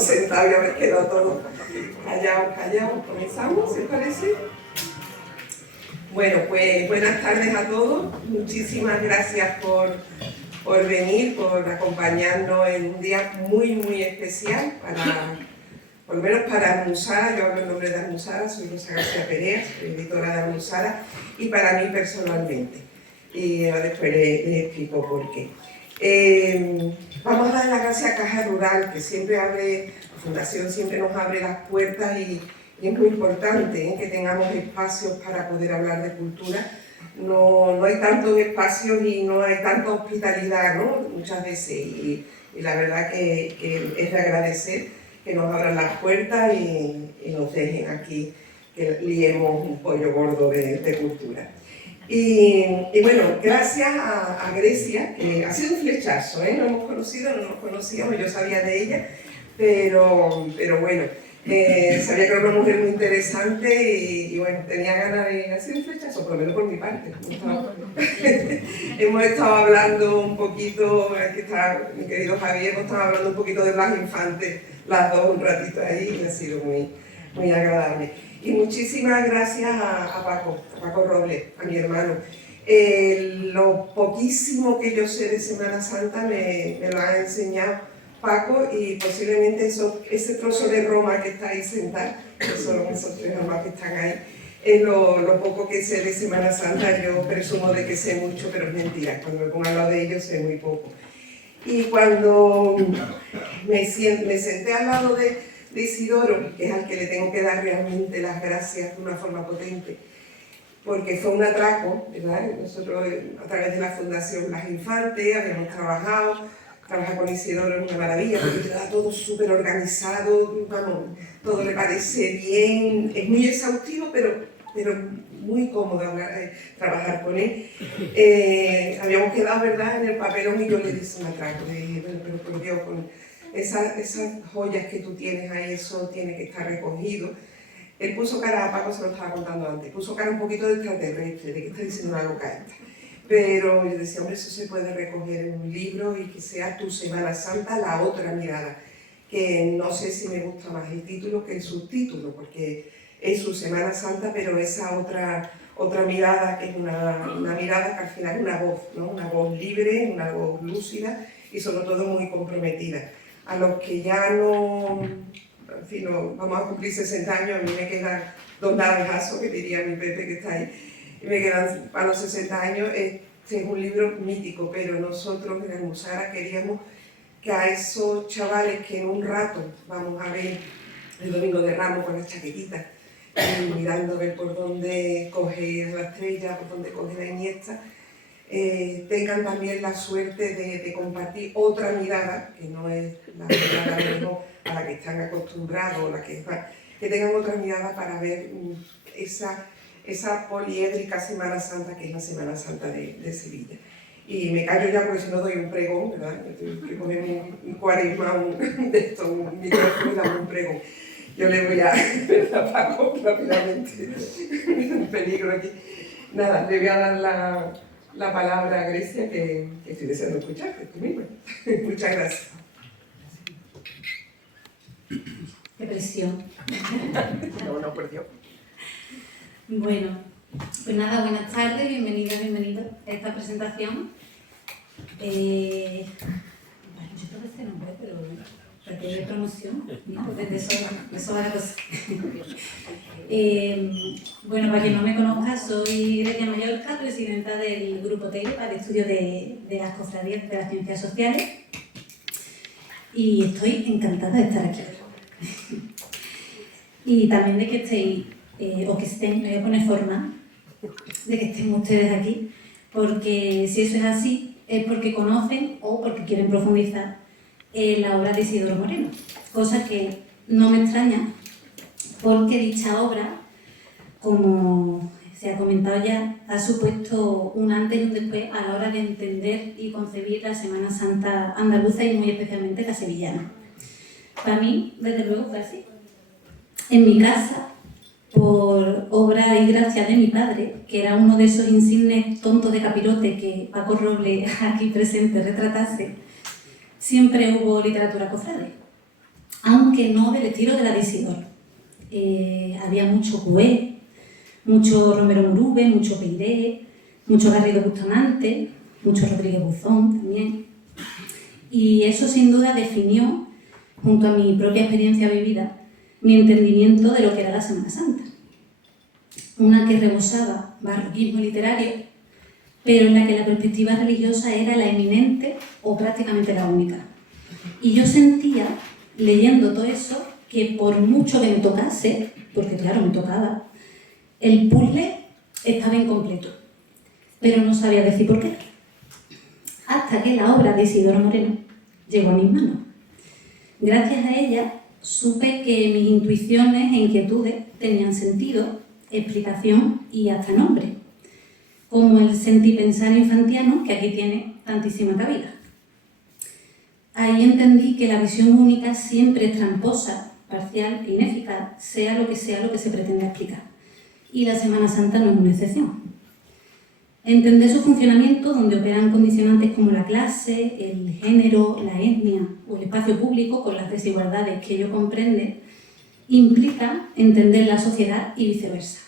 hemos sentado y hemos quedado todos callados. ¿Comenzamos, si os parece? Bueno, pues buenas tardes a todos. Muchísimas gracias por venir, por acompañarnos en un día muy especial por lo menos para Almusara. Yo hablo en nombre de Almusara, soy Rosa García Perea, soy editora de Almusara, y para mí personalmente. Y ahora después les explico por qué. Vamos a dar las gracias a Caja Rural, que siempre la Fundación siempre nos abre las puertas y es muy importante que tengamos espacios para poder hablar de cultura. No hay tantos espacios y no hay tanta hospitalidad, ¿no? Muchas veces, y la verdad que es de agradecer que nos abran las puertas y nos dejen aquí que liemos un pollo gordo de cultura. Y bueno, gracias a Grecia, que ha sido un flechazo, ¿eh? No hemos conocido, no nos conocíamos, yo sabía de ella, pero bueno, sabía que era una mujer muy interesante y bueno, tenía ganas de hacer un flechazo, por lo menos por mi parte. Hemos estado hablando un poquito, aquí está mi querido Javier, hemos estado hablando un poquito de Blas Infante, las dos un ratito ahí, y ha sido muy agradable. Y muchísimas gracias a Paco Robles, a mi hermano. Lo poquísimo que yo sé de Semana Santa me lo ha enseñado Paco, y posiblemente ese trozo de Roma que está ahí sentado, que son esos tres nomás que están ahí, es lo poco que sé de Semana Santa. Yo presumo de que sé mucho, pero es mentira. Cuando me pongo al lado de ellos sé muy poco. Y cuando me senté al lado de Isidoro, que es al que le tengo que dar realmente las gracias de una forma potente, porque fue un atraco, ¿verdad? Nosotros a través de la Fundación Blas Infante habíamos trabajar con Isidoro es una maravilla, porque queda todo súper organizado, vamos, todo le parece bien, es muy exhaustivo, pero muy cómodo trabajar con él. Habíamos quedado, ¿verdad?, en el papelón, y yo le dije un atraco, le dije, bueno, pero por Dios, con esas joyas que tú tienes ahí, eso tiene que estar recogido. Él puso cara, a Paco se lo estaba contando antes, puso cara un poquito de extraterrestre, de que está diciendo una loca esta. Pero yo decía, hombre, eso se puede recoger en un libro y que sea tu Semana Santa, la otra mirada, que no sé si me gusta más el título que el subtítulo, porque es su Semana Santa, pero esa otra mirada, que es una mirada que al final es una voz, ¿no? Una voz libre, una voz lúcida y sobre todo muy comprometida. A los que ya no, en fin, vamos a cumplir 60 años, a mí me quedan 2 naranjazos, que diría mi Pepe que está ahí, y me quedan para los 60 años. Este es un libro mítico, pero nosotros en Almusara queríamos que a esos chavales que en un rato vamos a ver el Domingo de Ramos con las chaquetitas, mirando a ver por dónde coge la estrella, por dónde coge la Iniesta, tengan también la suerte de compartir otra mirada, que no es la mirada mismo a la que están acostumbrados, que tengan otra mirada para ver esa poliédrica Semana Santa, que es la Semana Santa de Sevilla. Y me callo ya porque si no doy un pregón, ¿verdad? Que poner un cuaresma, un micrófono y damos un pregón. Yo le voy a Paco rápidamente, un peligro aquí. Nada, le voy a dar la palabra a Grecia, que estoy deseando escucharte tú misma. Muchas gracias. Qué presión. No, por Dios. Bueno, pues nada, buenas tardes, bienvenidos a esta presentación. Bueno, yo todo este nombre, pero requiere promoción, ¿no? De eso va la cosa. Bueno, para quien no me conozca, soy Grecia Mallorca, presidenta del Grupo TELE para el estudio de las cofradías de las ciencias sociales, y estoy encantada de estar aquí. Y también de que estéis, o que estén, me voy a poner forma, de que estén ustedes aquí, porque si eso es así, es porque conocen o porque quieren profundizar en la obra de Isidoro Moreno, cosa que no me extraña, porque dicha obra, como se ha comentado ya, ha supuesto un antes y un después a la hora de entender y concebir la Semana Santa andaluza y muy especialmente la sevillana. Para mí, desde luego, fue así. En mi casa, por obra y gracia de mi padre, que era uno de esos insignes tontos de capirote que Paco Robles, aquí presente, retratase, siempre hubo literatura cofrade. Aunque aunque no del estilo de la de Isidoro. Había mucho Cué, mucho Romero Murube, mucho Peiré, mucho Garrido Bustamante, mucho Rodríguez Buzón también. Y eso sin duda definió, junto a mi propia experiencia vivida, mi entendimiento de lo que era la Semana Santa. Una que rebosaba barroquismo literario, pero en la que la perspectiva religiosa era la eminente o prácticamente la única. Y yo sentía, leyendo todo eso, que por mucho que me tocase, porque claro, me tocaba, el puzzle estaba incompleto, pero no sabía decir por qué. Hasta que la obra de Isidoro Moreno llegó a mis manos. Gracias a ella supe que mis intuiciones e inquietudes tenían sentido, explicación y hasta nombre, como el sentipensar infantiano que aquí tiene tantísima cabida. Ahí entendí que la visión única siempre es tramposa, parcial e ineficaz, sea lo que se pretenda explicar. Y la Semana Santa no es una excepción. Entender su funcionamiento, donde operan condicionantes como la clase, el género, la etnia o el espacio público, con las desigualdades que ello comprende, implica entender la sociedad y viceversa.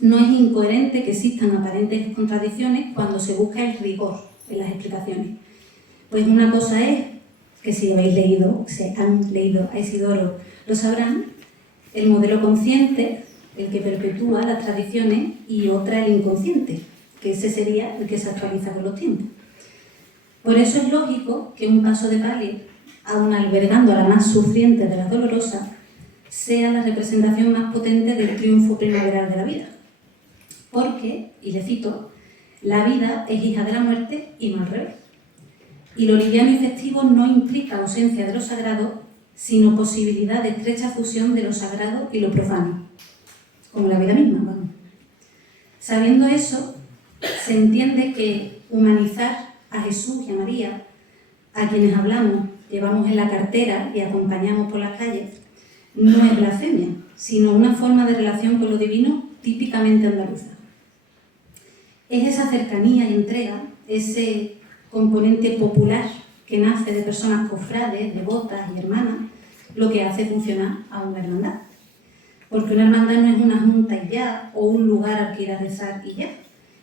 No es incoherente que existan aparentes contradicciones cuando se busca el rigor en las explicaciones. Pues una cosa es, que si habéis leído, si han leído a Isidoro, lo sabrán, el modelo consciente, el que perpetúa las tradiciones, y otra el inconsciente, que ese sería el que se actualiza con los tiempos. Por eso es lógico que un paso de palio, aun albergando a la más sufriente de las dolorosas, sea la representación más potente del triunfo primaveral de la vida. Porque, y le cito, la vida es hija de la muerte y no al revés. Y lo liviano y festivo no implica ausencia de lo sagrado, sino posibilidad de estrecha fusión de lo sagrado y lo profano, como la vida misma, vamos. Sabiendo eso, se entiende que humanizar a Jesús y a María, a quienes hablamos, llevamos en la cartera y acompañamos por las calles, no es blasfemia, sino una forma de relación con lo divino típicamente andaluza. Es esa cercanía y entrega, ese componente popular que nace de personas cofrades, devotas y hermanas, lo que hace funcionar a una hermandad. Porque una hermandad no es una junta y ya, o un lugar al que ir a rezar y ya.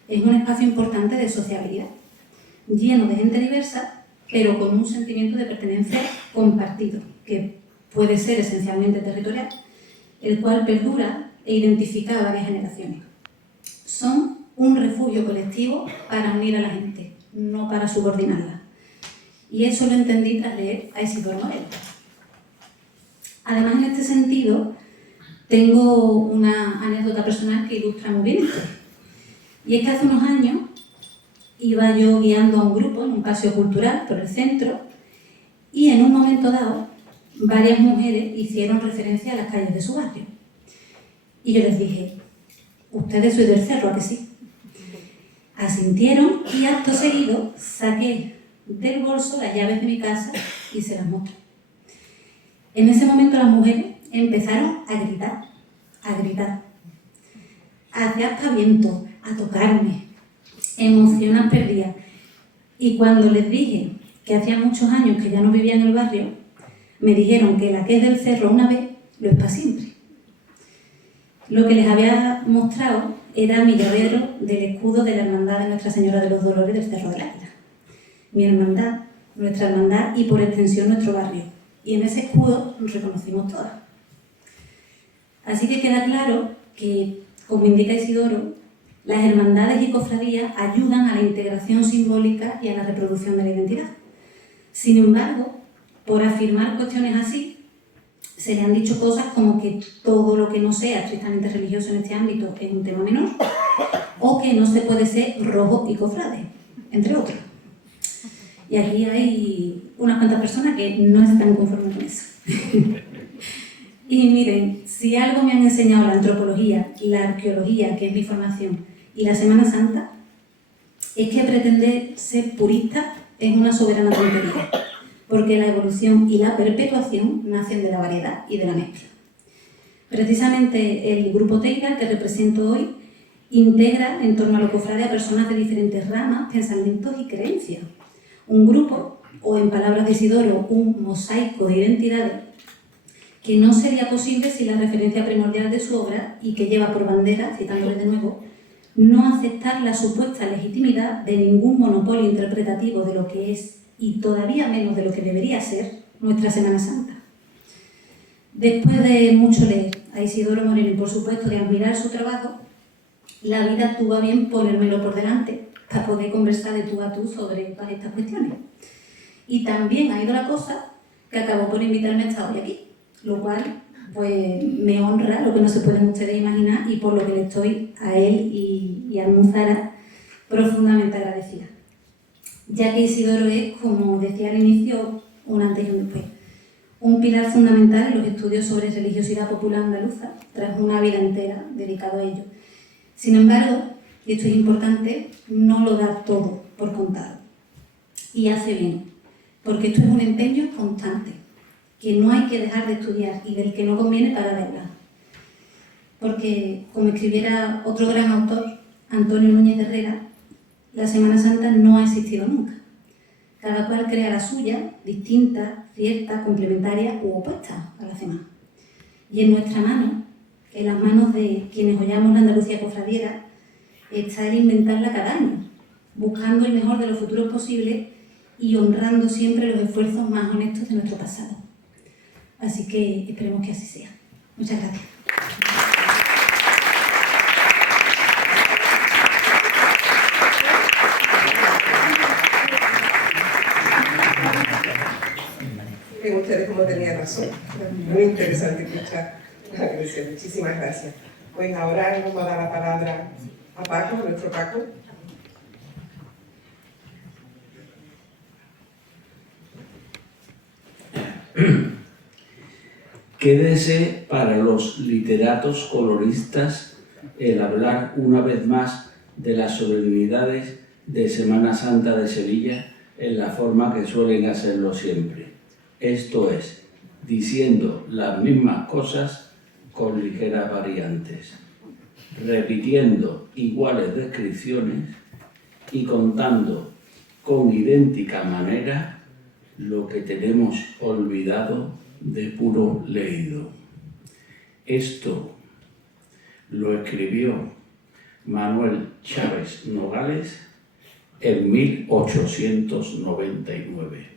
Es un espacio importante de sociabilidad, lleno de gente diversa, pero con un sentimiento de pertenencia compartido, que puede ser esencialmente territorial, el cual perdura e identifica a varias generaciones. Son un refugio colectivo para unir a la gente, no para subordinarla. Y eso lo entendí tras leer a Isidoro Moreno. Además, en este sentido, tengo una anécdota personal que ilustra muy bien esto. Y es que hace unos años iba yo guiando a un grupo en un paseo cultural por el centro y en un momento dado varias mujeres hicieron referencia a las calles de su barrio. Y yo les dije, ustedes sois del cerro, ¿a que sí? Asintieron y acto seguido saqué del bolso las llaves de mi casa y se las mostré. En ese momento las mujeres empezaron a gritar, a hacer aspavientos, a tocarme, emociones perdidas. Y cuando les dije que hacía muchos años que ya no vivía en el barrio, me dijeron que la que es del cerro una vez, lo es para siempre. Lo que les había mostrado era mi llavero del escudo de la Hermandad de Nuestra Señora de los Dolores del Cerro del Águila. Mi hermandad, nuestra hermandad y por extensión nuestro barrio. Y en ese escudo nos reconocimos todas. Así que queda claro que, como indica Isidoro, las hermandades y cofradías ayudan a la integración simbólica y a la reproducción de la identidad. Sin embargo, por afirmar cuestiones así, se le han dicho cosas como que todo lo que no sea estrictamente religioso en este ámbito es un tema menor, o que no se puede ser rojo y cofrade, entre otros. Y aquí hay unas cuantas personas que no están conformes con eso. Y miren, si algo me han enseñado la antropología, la arqueología, que es mi formación, y la Semana Santa, es que pretender ser purista es una soberana tontería, porque la evolución y la perpetuación nacen de la variedad y de la mezcla. Precisamente el grupo Teira, que represento hoy, integra en torno a lo cofrade a personas de diferentes ramas, pensamientos y creencias. Un grupo, o en palabras de Isidoro, un mosaico de identidades, que no sería posible sin la referencia primordial de su obra y que lleva por bandera, citándole de nuevo, no aceptar la supuesta legitimidad de ningún monopolio interpretativo de lo que es, y todavía menos de lo que debería ser, nuestra Semana Santa. Después de mucho leer a Isidoro Moreno y, por supuesto, de admirar su trabajo, la vida tuvo a bien ponérmelo por delante para poder conversar de tú a tú sobre todas estas cuestiones. Y también ha ido la cosa que acabó por invitarme a estar hoy aquí, lo cual pues me honra, lo que no se pueden ustedes imaginar, y por lo que le estoy a él y a Almuzara profundamente agradecida. Ya que Isidoro es, como decía al inicio, un antes y un después. Un pilar fundamental en los estudios sobre religiosidad popular andaluza, tras una vida entera dedicado a ello. Sin embargo, y esto es importante, no lo da todo por contado. Y hace bien, porque esto es un empeño constante, que no hay que dejar de estudiar y del que no conviene parar de hablar. Porque, como escribiera otro gran autor, Antonio Núñez de Herrera, la Semana Santa no ha existido nunca. Cada cual crea la suya, distinta, cierta, complementaria u opuesta a la demás. Y en nuestra mano, en las manos de quienes hollamos la Andalucía cofradiera, está el inventarla cada año, buscando el mejor de los futuros posibles y honrando siempre los esfuerzos más honestos de nuestro pasado. Así que esperemos que así sea. Muchas gracias. Ven ustedes como tenía razón. Muy interesante escuchar. Gracias, muchísimas gracias. Pues ahora nos va a dar la palabra a Paco, a nuestro Paco. Quédese para los literatos coloristas el hablar una vez más de las solemnidades de Semana Santa de Sevilla en la forma que suelen hacerlo siempre. Esto es, diciendo las mismas cosas con ligeras variantes, repitiendo iguales descripciones y contando con idéntica manera lo que tenemos olvidado de puro leído. Esto lo escribió Manuel Chávez Nogales en 1899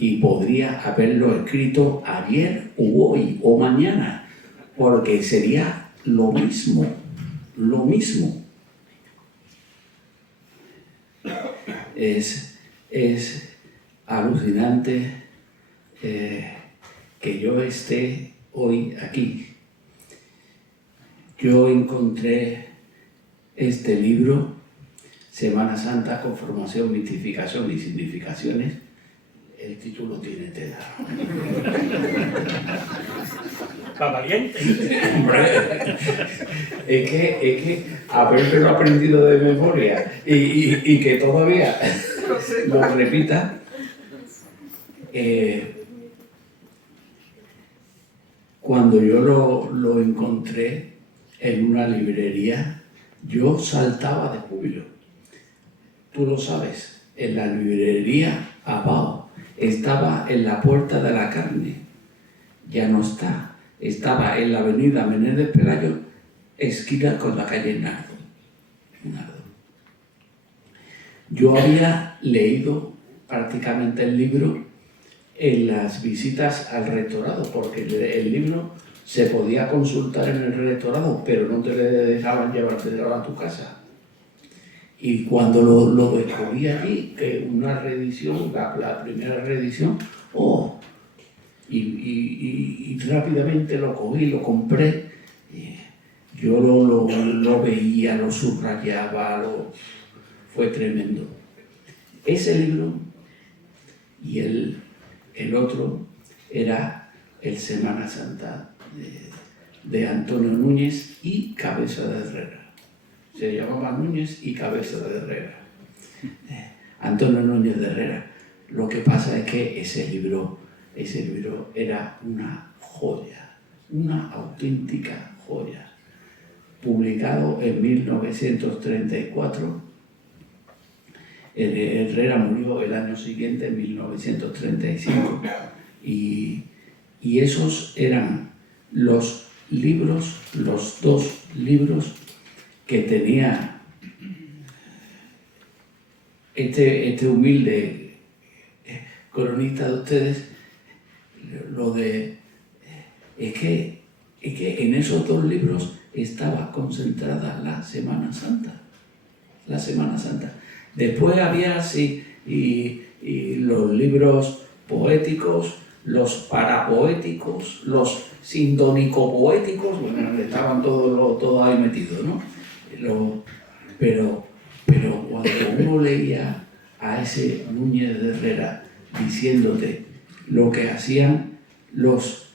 y podría haberlo escrito ayer u hoy o mañana, porque sería lo mismo. Es alucinante que yo esté hoy aquí. Yo encontré este libro, Semana Santa, Conformación, Mistificación y Significaciones. El título tiene tela. ¡Va valiente! Es que habérmelo aprendido de memoria y que todavía lo repita. Cuando yo lo encontré en una librería, yo saltaba de júbilo. Tú lo sabes, en la librería Abao estaba en la Puerta de la Carne, ya no está, estaba en la avenida Menéndez Pelayo, esquina con la calle Nardo. Yo había leído prácticamente el libro en las visitas al rectorado, porque el libro se podía consultar en el rectorado, pero no te le dejaban llevártelo a tu casa. Y cuando lo descubrí allí, que una reedición, la primera reedición, y rápidamente lo cogí, lo compré. Yo lo veía, lo subrayaba, fue tremendo. Ese libro y el otro era el Semana Santa de Antonio Núñez y Cabeza de Herrera. Se llamaba Núñez y Cabeza de Herrera. Antonio Núñez de Herrera. Lo que pasa es que ese libro era una joya, una auténtica joya. Publicado en 1934, Herrera murió el año siguiente, en 1935, y Y esos eran los libros, los 2 libros que tenía este humilde cronista de ustedes, lo de... Es que en esos 2 libros estaba concentrada la Semana Santa. La Semana Santa. Después había así, y los libros poéticos, los parapoéticos, los sindónico-poéticos, bueno, estaban todos ahí metidos, ¿no? Pero cuando uno leía a ese Núñez de Herrera diciéndote lo que hacían los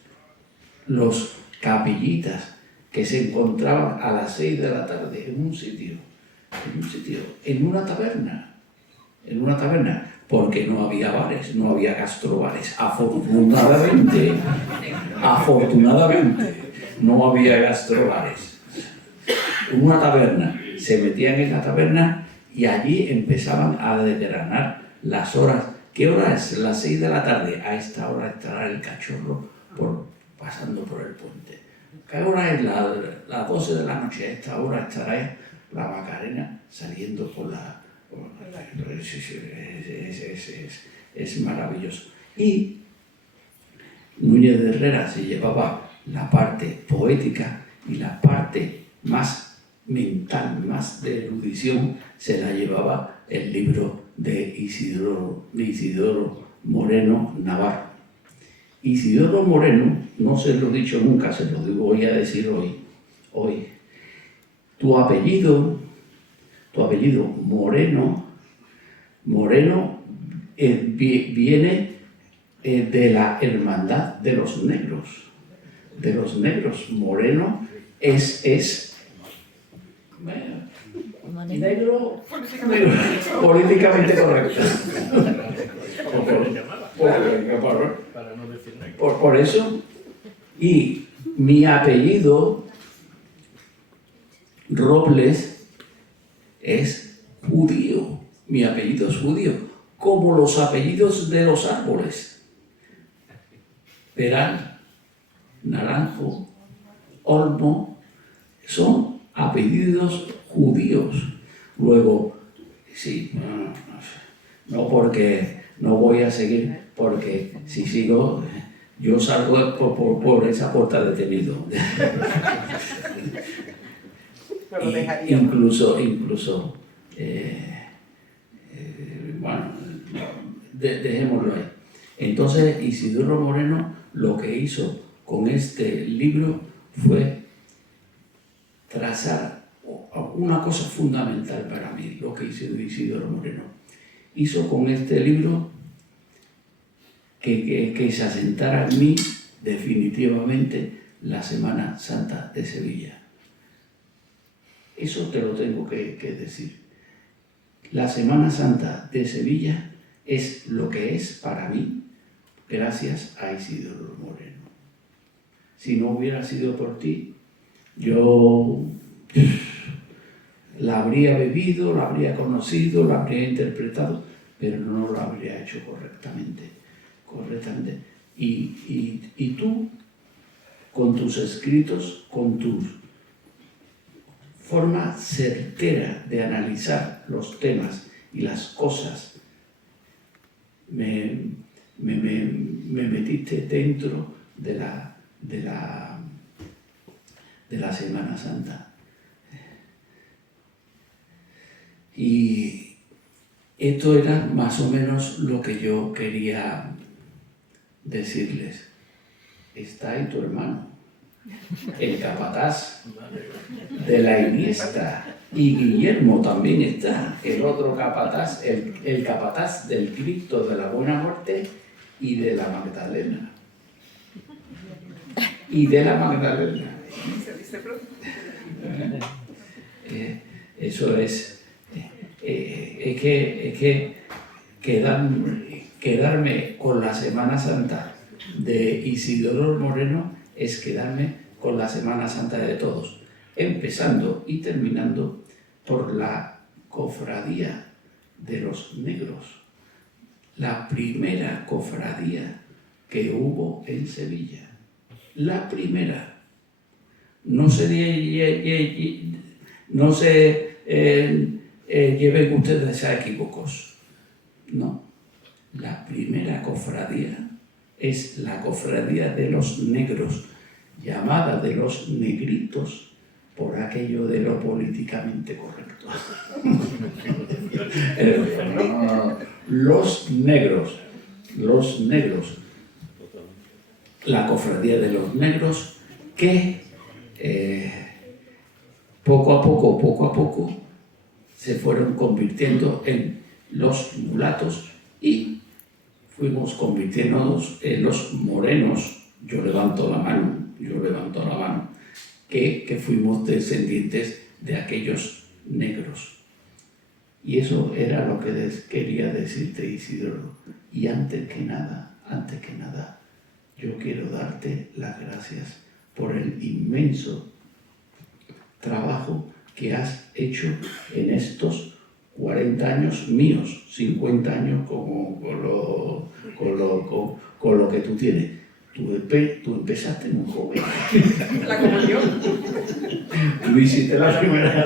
capillitas que se encontraban a las 6 de la tarde en un sitio, en una taberna, porque no había bares, no había gastrobares, afortunadamente, no había gastrobares. En una taberna, se metían en la taberna y allí empezaban a desgranar las horas. ¿Qué hora es? Las 6 de la tarde. A esta hora estará el cachorro pasando por el puente. ¿Qué hora es? Las 12 de la noche. A esta hora estará la Macarena saliendo por la... Es maravilloso. Y Núñez de Herrera se llevaba la parte poética y la parte más mental, más de erudición, se la llevaba el libro de Isidoro Moreno Navarro. Isidoro Moreno, no se lo he dicho nunca, se lo voy a decir hoy. Tu apellido Moreno viene de la hermandad de los negros. Moreno es negro, políticamente correcto. Para no decir nada. Por eso, y mi apellido, Robles, es judío. Mi apellido es judío, como los apellidos de los árboles. Peral, Naranjo, Olmo, son apellidos judíos. Luego, sí, no porque no voy a seguir, porque si sigo, yo salgo por esa puerta detenido. Incluso bueno, dejémoslo ahí. Entonces, Isidoro Moreno lo que hizo con este libro fue trazar una cosa fundamental para mí, lo que hizo Isidoro Moreno. Hizo con este libro que se asentara en mí definitivamente la Semana Santa de Sevilla. Eso te lo tengo que decir. La Semana Santa de Sevilla es lo que es para mí gracias a Isidoro Moreno. Si no hubiera sido por ti, yo la habría vivido, la habría conocido, la habría interpretado, pero no lo habría hecho correctamente. Y tú, con tus escritos, con tu forma certera de analizar los temas y las cosas, me metiste dentro de la Semana Santa. Y esto era más o menos lo que yo quería decirles. Está ahí tu hermano, el capataz de la Iniesta, y Guillermo también está, el otro capataz, el capataz del Cristo de la Buena Muerte y de la Magdalena. Eso es que quedarme con la Semana Santa de Isidoro Moreno es quedarme con la Semana Santa de todos, empezando y terminando por la cofradía de los negros, la primera cofradía que hubo en Sevilla. La primera. No se lleven ustedes a equívocos. No. La primera cofradía es la cofradía de los negros, llamada de los negritos por aquello de lo políticamente correcto. Los negros. La cofradía de los negros que poco a poco se fueron convirtiendo en los mulatos y fuimos convirtiéndonos en los morenos. Yo levanto la mano, que fuimos descendientes de aquellos negros. Y eso era lo que quería decirte, Isidoro. Y antes que nada, yo quiero darte las gracias por el inmenso trabajo que has hecho en estos 40 años míos, 50 años con lo que tú tienes. Tú empezaste muy joven. La comunión. Tú hiciste la primera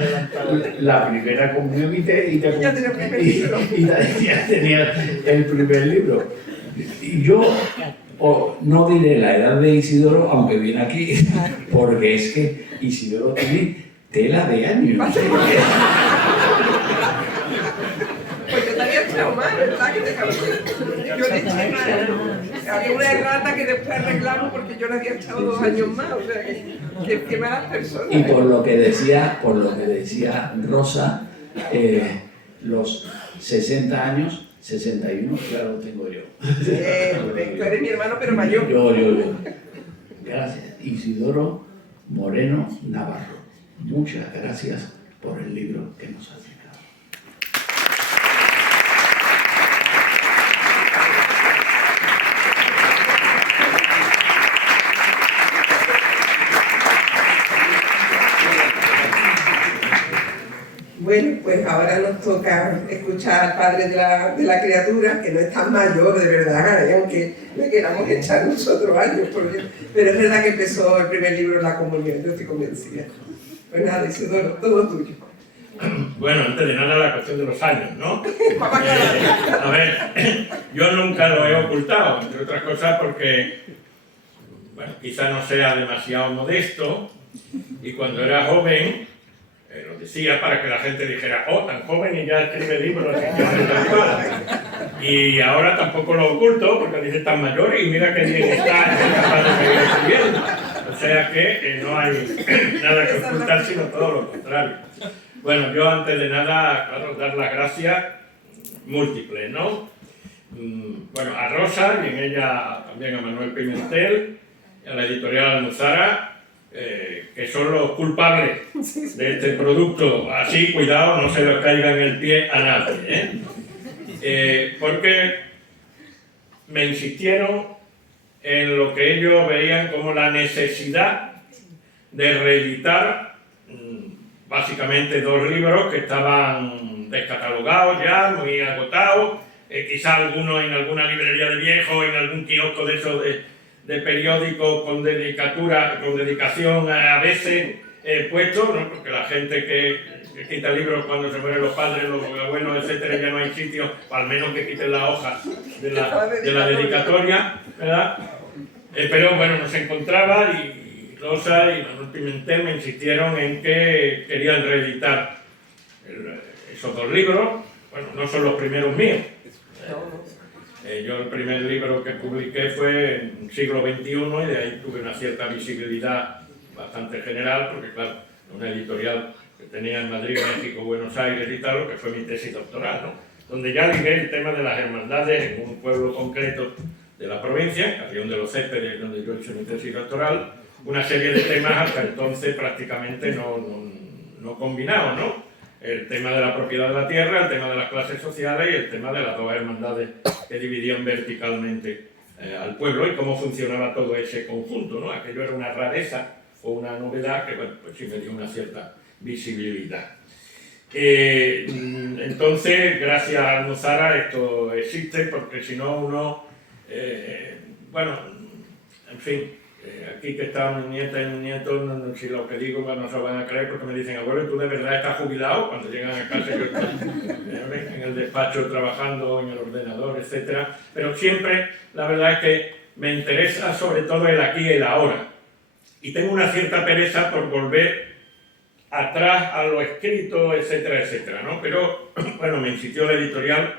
comunión y Ya tenía el primer libro. ya tenías el primer libro. Y yo no diré la edad de Isidoro, aunque viene aquí, porque es que Isidoro tiene tela de años. Pues yo te había echado mal, ¿verdad? Que te cambié. Yo le eché mal. Había una errata que después arreglamos porque yo le había echado 2 años más. O sea, que malas personas. Y por lo que decía Rosa, los 60 años, 61, claro, tengo yo. Tú eres mi hermano, pero mayor. Yo. Gracias. Isidoro Moreno Navarro. Muchas gracias por el libro que nos has dedicado. Bueno, pues ahora nos toca escuchar al padre de la criatura, que no es tan mayor de verdad, aunque le queramos echar nosotros años, pero es verdad que empezó el primer libro, La Comunión, yo estoy convencida. Pues nada, Isidoro, todo tuyo. Bueno, antes de nada la cuestión de los años, ¿no? A ver, yo nunca lo he ocultado, entre otras cosas porque, bueno, quizá no sea demasiado modesto, y cuando era joven, lo decía para que la gente dijera, oh, tan joven y ya escribe libros, y ahora tampoco lo oculto porque dice tan mayor y mira qué bien está, es capaz de seguir escribiendo. O sea que no hay nada que ocultar, sino todo lo contrario. Bueno, yo antes de nada, claro, dar las gracias múltiples, ¿no? Bueno, a Rosa y en ella también a Manuel Pimentel, a la editorial Almuzara, que son los culpables de este producto. Así, cuidado, no se les caiga en el pie a nadie, porque me insistieron en lo que ellos veían como la necesidad de reeditar básicamente 2 libros que estaban descatalogados ya, muy agotados, quizá algunos en alguna librería de viejos, en algún kiosco de esos de periódicos con dedicación a veces puestos, ¿no? Porque la gente que quita libros cuando se mueren los padres, los abuelos, etcétera, ya no hay sitio, al menos que quiten la hoja de la dedicatoria, ¿verdad? Pero bueno, nos encontraba y Rosa y Manuel Pimentel me insistieron en que querían reeditar esos 2 libros. Bueno, no son los primeros míos. Yo el primer libro que publiqué fue en siglo XXI y de ahí tuve una cierta visibilidad bastante general, porque claro, una editorial que tenía en Madrid, México, Buenos Aires y tal, lo que fue mi tesis doctoral, ¿no? Donde ya ligué el tema de las hermandades en un pueblo concreto de la provincia, Carrión de los Céspedes, donde yo he hecho mi tesis doctoral, una serie de temas hasta entonces prácticamente no combinados, ¿no? El tema de la propiedad de la tierra, el tema de las clases sociales y el tema de las 2 hermandades que dividían verticalmente al pueblo y cómo funcionaba todo ese conjunto, ¿no? Aquello era una rareza o una novedad que, bueno, pues sí me dio una cierta visibilidad. Entonces, gracias a Almuzara esto existe, porque si no uno bueno, en fin, aquí que está mi nieta y mi nieto, si lo que digo no se lo van a creer porque me dicen, abuelo, ¿tú de verdad estás jubilado? Cuando llegan a casa yo estoy en el despacho trabajando, en el ordenador, etc. Pero siempre, la verdad es que me interesa sobre todo el aquí y el ahora. Y tengo una cierta pereza por volver atrás a lo escrito, etcétera, etcétera, ¿no? Pero, bueno, me insistió la editorial.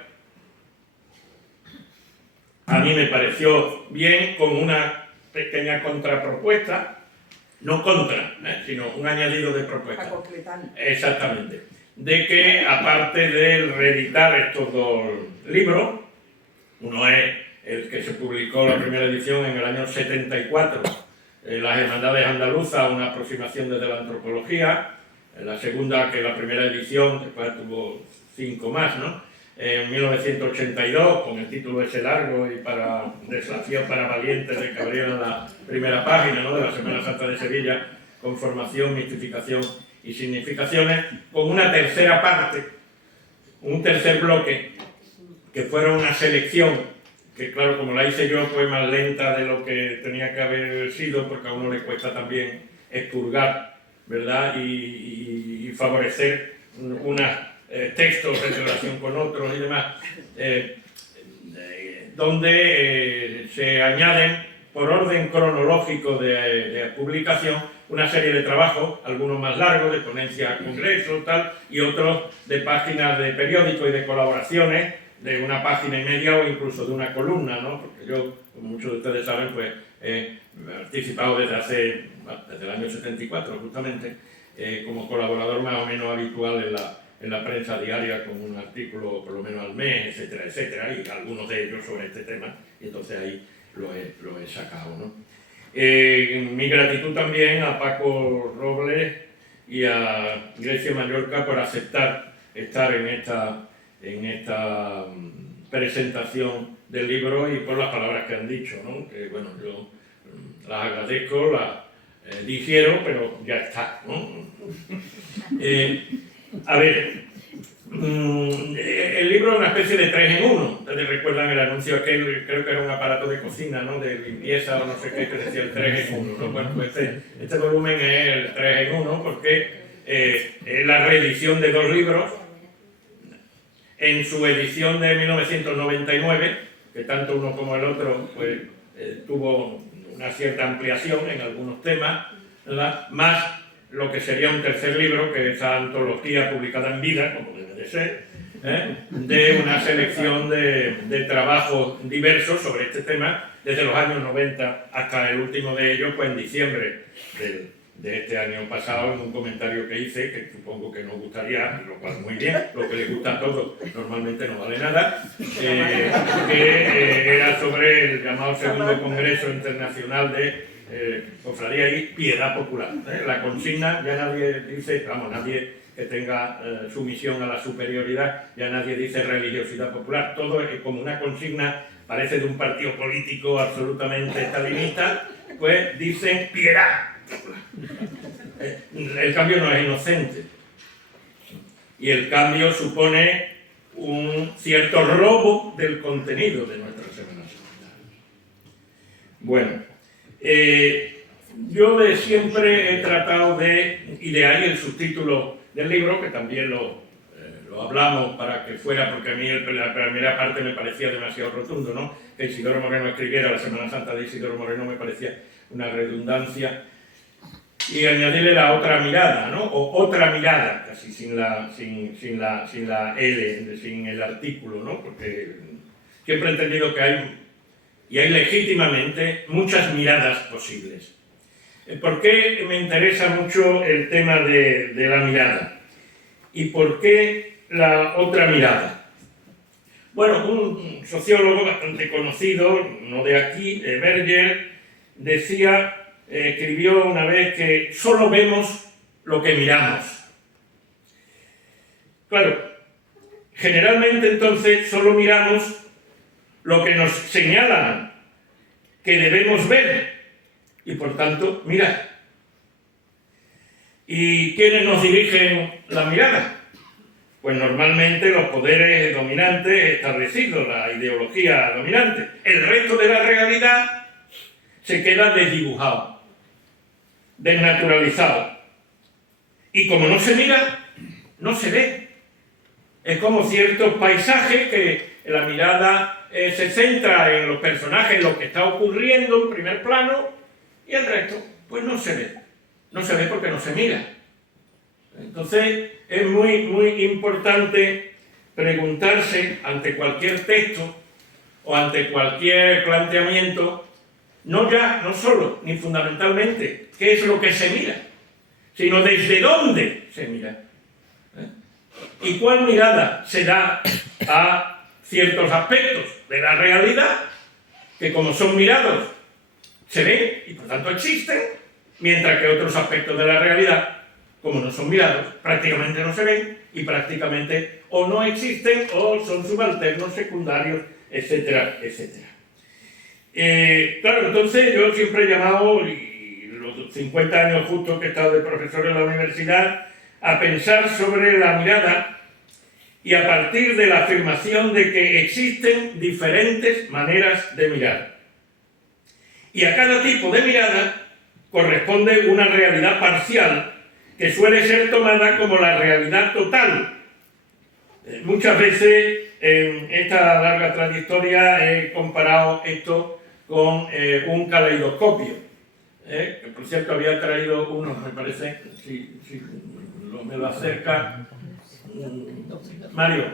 A mí me pareció bien, con una pequeña contrapropuesta, no contra, sino un añadido de propuesta. Para completar. Exactamente. De que, aparte de reeditar estos dos libros, uno es el que se publicó la primera edición en el año 74, Las Hermandades Andaluzas, una aproximación desde la antropología, la segunda, que la primera edición, después tuvo 5 más, ¿no? En 1982, con el título ese largo y para Desafío para Valientes, de que abrieron la primera página, ¿no?, de la Semana Santa de Sevilla, con formación, mistificación y significaciones, con una tercera parte, un tercer bloque, que fueron una selección, que claro, como la hice yo, fue más lenta de lo que tenía que haber sido, porque a uno le cuesta también expurgar, ¿verdad?, y favorecer unas textos en relación con otros y demás, donde se añaden por orden cronológico de publicación una serie de trabajos, algunos más largos, de ponencia a congreso, tal, y otros de páginas de periódico y de colaboraciones, de una página y media o incluso de una columna, ¿no? Porque yo, como muchos de ustedes saben, pues he participado desde el año 74, justamente, como colaborador más o menos habitual en la prensa diaria, con un artículo por lo menos al mes, etcétera, etcétera, y algunos de ellos sobre este tema, y entonces ahí lo he sacado, ¿no? Mi gratitud también a Paco Robles y a Grecia Mallorca por aceptar estar en esta presentación del libro y por las palabras que han dicho, ¿no? Que bueno, yo las agradezco, las digiero, pero ya está, ¿no? A ver, el libro es una especie de 3 en 1. Ustedes recuerdan el anuncio aquel, creo que era un aparato de cocina, ¿no?, de limpieza o no sé qué, que decía el 3 en 1, ¿no? Bueno, pues este volumen es el 3 en 1 porque es la reedición de 2 libros. En su edición de 1999, que tanto uno como el otro pues, tuvo una cierta ampliación en algunos temas, ¿verdad?, más lo que sería un tercer libro, que es esa antología publicada en vida, como debe de ser, de una selección de trabajos diversos sobre este tema, desde los años 90 hasta el último de ellos, pues en diciembre de este año pasado, en un comentario que hice, que supongo que nos gustaría, lo cual muy bien, lo que les gusta a todos normalmente no vale nada, que era sobre el llamado Segundo Congreso Internacional de Cofradía y Piedad Popular. La consigna, ya nadie dice, vamos, nadie que tenga sumisión a la superioridad, ya nadie dice religiosidad popular, todo es como una consigna, parece de un partido político absolutamente estalinista, pues dicen piedad popular. El cambio no es inocente, y el cambio supone un cierto robo del contenido de nuestra Semana Santa. Bueno, yo de siempre he tratado y de ahí el subtítulo del libro, que también lo hablamos para que fuera, porque a mí la primera parte me parecía demasiado rotundo, ¿no? Que Isidoro Moreno escribiera la Semana Santa de Isidoro Moreno me parecía una redundancia, y añadirle la otra mirada, ¿no? O otra mirada, casi sin la L, sin el artículo, ¿no? Porque siempre he entendido que hay legítimamente muchas miradas posibles. ¿Por qué me interesa mucho el tema de la mirada? ¿Y por qué la otra mirada? Bueno, un sociólogo bastante conocido, no de aquí, Berger, escribió una vez que solo vemos lo que miramos. Claro, generalmente entonces solo miramos lo que nos señalan que debemos ver y por tanto mirar. ¿Y quiénes nos dirigen la mirada? pues normalmente los poderes dominantes establecidos, la ideología dominante. El resto de la realidad se queda desdibujado, desnaturalizado. Y como no se mira, no se ve. Es como ciertos paisajes que la mirada se centra en los personajes, en lo que está ocurriendo en primer plano, y el resto, pues no se ve. No se ve porque no se mira. Entonces, es muy importante preguntarse ante cualquier texto o ante cualquier planteamiento, no solo, ni fundamentalmente, qué es lo que se mira, sino desde dónde se mira. Y cuál mirada se da a ciertos aspectos de la realidad que, como son mirados, se ven y por tanto existen, mientras que otros aspectos de la realidad, como no son mirados, prácticamente no se ven y prácticamente o no existen o son subalternos, secundarios, etcétera, etcétera. Claro, entonces yo siempre he llamado, y los 50 años justos que he estado de profesor en la universidad, a pensar sobre la mirada y a partir de la afirmación de que existen diferentes maneras de mirar. Y a cada tipo de mirada corresponde una realidad parcial que suele ser tomada como la realidad total. Muchas veces en esta larga trayectoria he comparado esto con un caleidoscopio. Que por cierto había traído uno, me parece, si me lo acerca Mario,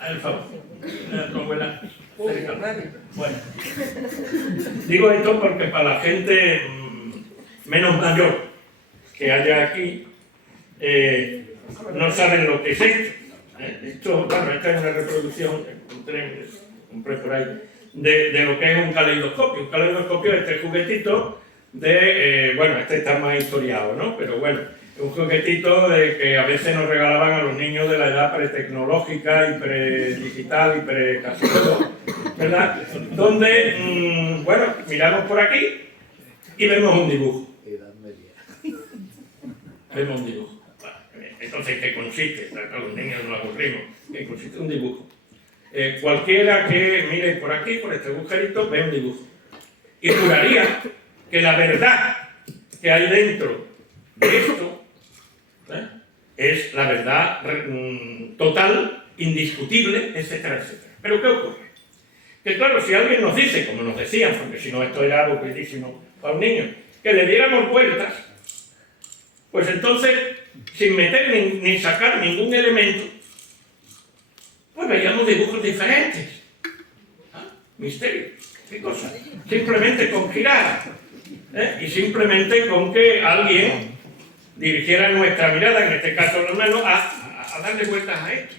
a el favor, a tu abuela. Bueno, digo esto porque para la gente menos mayor que haya aquí, no saben lo que es esto. Bueno, esta es una reproducción que compré por ahí, de lo que es un caleidoscopio. Un caleidoscopio es este juguetito de, bueno, este está más historiado, ¿no? Pero bueno, es un juguetito de que a veces nos regalaban a los niños de la edad pretecnológica y predigital y casi todo, ¿verdad? Donde, bueno, miramos por aquí y vemos un dibujo. Vemos un dibujo. Entonces, ¿qué consiste? A los niños nos aburrimos. ¿Qué consiste? Un dibujo. Cualquiera que mire por aquí, por este agujerito, ve un dibujo. Y juraría que la verdad que hay dentro de esto es la verdad total, indiscutible, etcétera, etcétera. Pero ¿qué ocurre? Que claro, si alguien nos dice, como nos decían, porque si no esto era aburridísimo para un niño, que le diéramos vueltas, pues entonces, sin meter ni sacar ningún elemento, pues veíamos dibujos diferentes. ¿Ah? Misterio. ¿Qué cosa? Simplemente con girar. Y simplemente con que alguien dirigiera nuestra mirada, en este caso los manos, a darle vueltas a esto.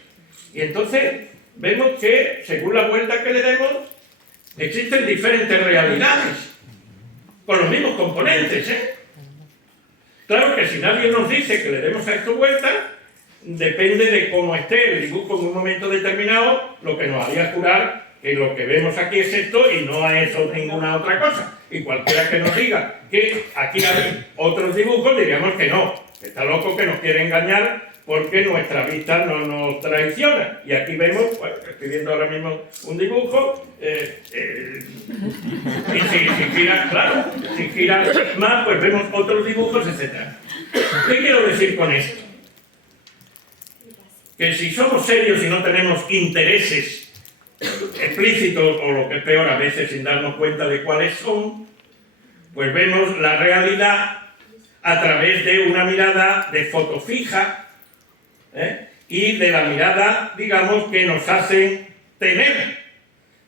Y entonces vemos que, según la vuelta que le demos, existen diferentes realidades, con los mismos componentes, Claro que si nadie nos dice que le demos a esto vuelta, depende de cómo esté el dibujo en un momento determinado, lo que nos haría jurar que lo que vemos aquí es esto y no es ninguna otra cosa. Y cualquiera que nos diga que aquí hay otros dibujos, diríamos que no, que está loco, que nos quiere engañar porque nuestra vista no nos traiciona. Y aquí vemos, bueno, estoy viendo ahora mismo un dibujo, y si gira, claro, si gira más, pues vemos otros dibujos, etc. ¿Qué quiero decir con esto? Que si somos serios y no tenemos intereses explícitos, o lo que es peor, a veces sin darnos cuenta de cuáles son, pues vemos la realidad a través de una mirada de foto fija, y de la mirada, digamos, que nos hacen tener.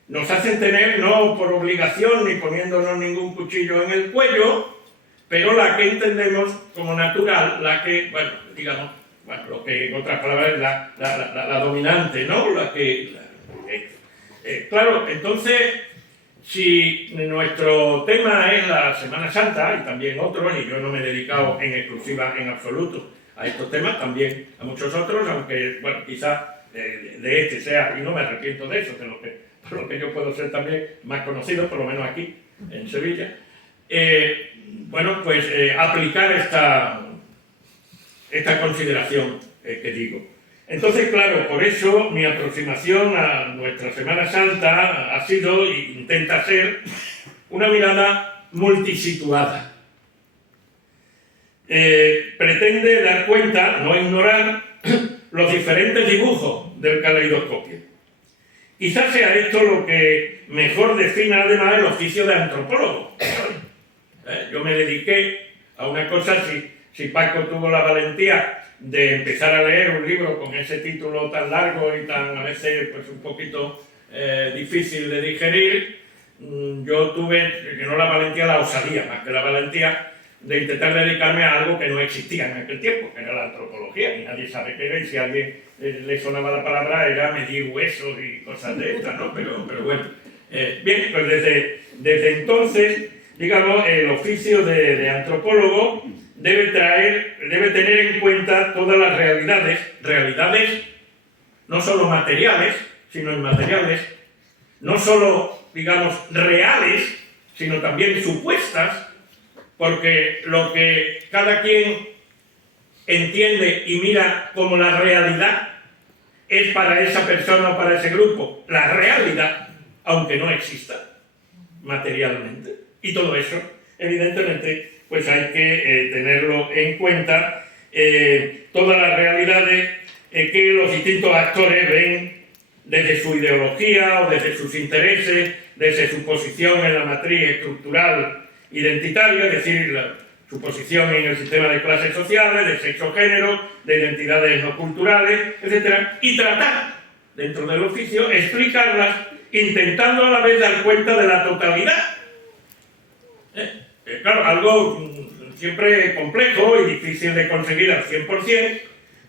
Nos hacen tener no por obligación ni poniéndonos ningún cuchillo en el cuello, pero la que entendemos como natural, la que, bueno, digamos, bueno, lo que en otras palabras es la dominante, ¿no? Claro, entonces, si nuestro tema es la Semana Santa, y también otros, y yo no me he dedicado en exclusiva, en absoluto, a estos temas, también a muchos otros, aunque, bueno, quizás de este sea, y no me arrepiento de eso, por lo que yo puedo ser también más conocido, por lo menos aquí, en Sevilla, bueno, pues aplicar esta consideración que digo. Entonces, claro, por eso mi aproximación a nuestra Semana Santa ha sido, e intenta ser, una mirada multisituada. Pretende dar cuenta, no ignorar, los diferentes dibujos del caleidoscopio. Quizás sea esto lo que mejor define además el oficio de antropólogo. Yo me dediqué a una cosa, si Paco tuvo la valentía de empezar a leer un libro con ese título tan largo y tan a veces pues un poquito difícil de digerir, yo tuve, no la valentía, la osadía, más que la valentía, de intentar dedicarme a algo que no existía en aquel tiempo, que era la antropología, y nadie sabe qué era, y si a alguien le sonaba la palabra era medir huesos y cosas de estas, ¿no? Pero bueno. Bien, pues desde entonces, digamos, el oficio de antropólogo debe tener en cuenta todas las realidades no solo materiales, sino inmateriales, no solo, digamos, reales, sino también supuestas, porque lo que cada quien entiende y mira como la realidad es para esa persona o para ese grupo la realidad, aunque no exista materialmente. Y todo eso, evidentemente, pues hay que tenerlo en cuenta, todas las realidades que los distintos actores ven desde su ideología o desde sus intereses, desde su posición en la matriz estructural identitaria, es decir, su posición en el sistema de clases sociales, de sexo-género, de identidades no culturales, etc. Y tratar, dentro del oficio, explicarlas, intentando a la vez dar cuenta de la totalidad. Claro, algo siempre complejo y difícil de conseguir al 100%,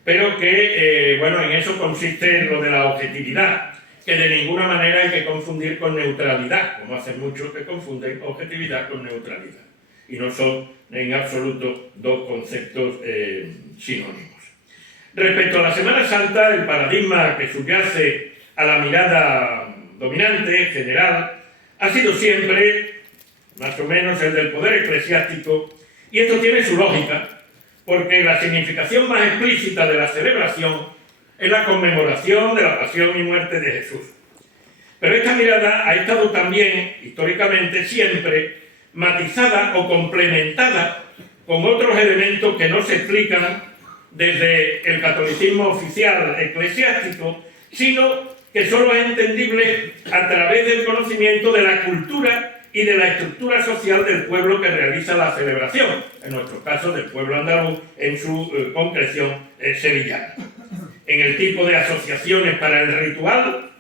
pero que, bueno, en eso consiste lo de la objetividad, que de ninguna manera hay que confundir con neutralidad, como hacen muchos que confunden objetividad con neutralidad. Y no son en absoluto dos conceptos sinónimos. Respecto a la Semana Santa, el paradigma que subyace a la mirada dominante, general, ha sido siempre, más o menos, el del poder eclesiástico, y esto tiene su lógica, porque la significación más explícita de la celebración es la conmemoración de la pasión y muerte de Jesús. Pero esta mirada ha estado también, históricamente, siempre matizada o complementada con otros elementos que no se explican desde el catolicismo oficial eclesiástico, sino que solo es entendible a través del conocimiento de la cultura y de la estructura social del pueblo que realiza la celebración, en nuestro caso del pueblo andaluz en su concreción sevillana. En el tipo de asociaciones para el ritual,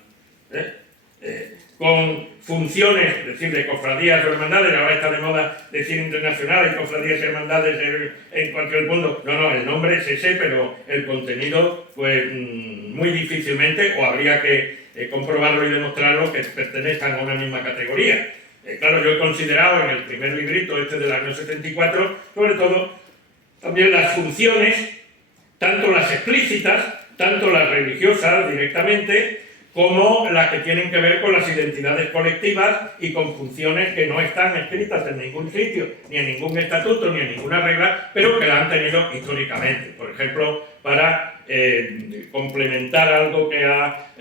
con funciones, es decir, de cofradías o hermandades, ahora está de moda decir internacionales, cofradías y hermandades en cualquier mundo. No, el nombre es ese, pero el contenido, pues muy difícilmente, o habría que comprobarlo y demostrarlo, que pertenezcan a una misma categoría. Claro, yo he considerado en el primer librito, este del año 74, sobre todo, también las funciones, tanto las explícitas, tanto las religiosas directamente, como las que tienen que ver con las identidades colectivas y con funciones que no están escritas en ningún sitio, ni en ningún estatuto, ni en ninguna regla, pero que la han tenido históricamente. Por ejemplo, para complementar algo que ha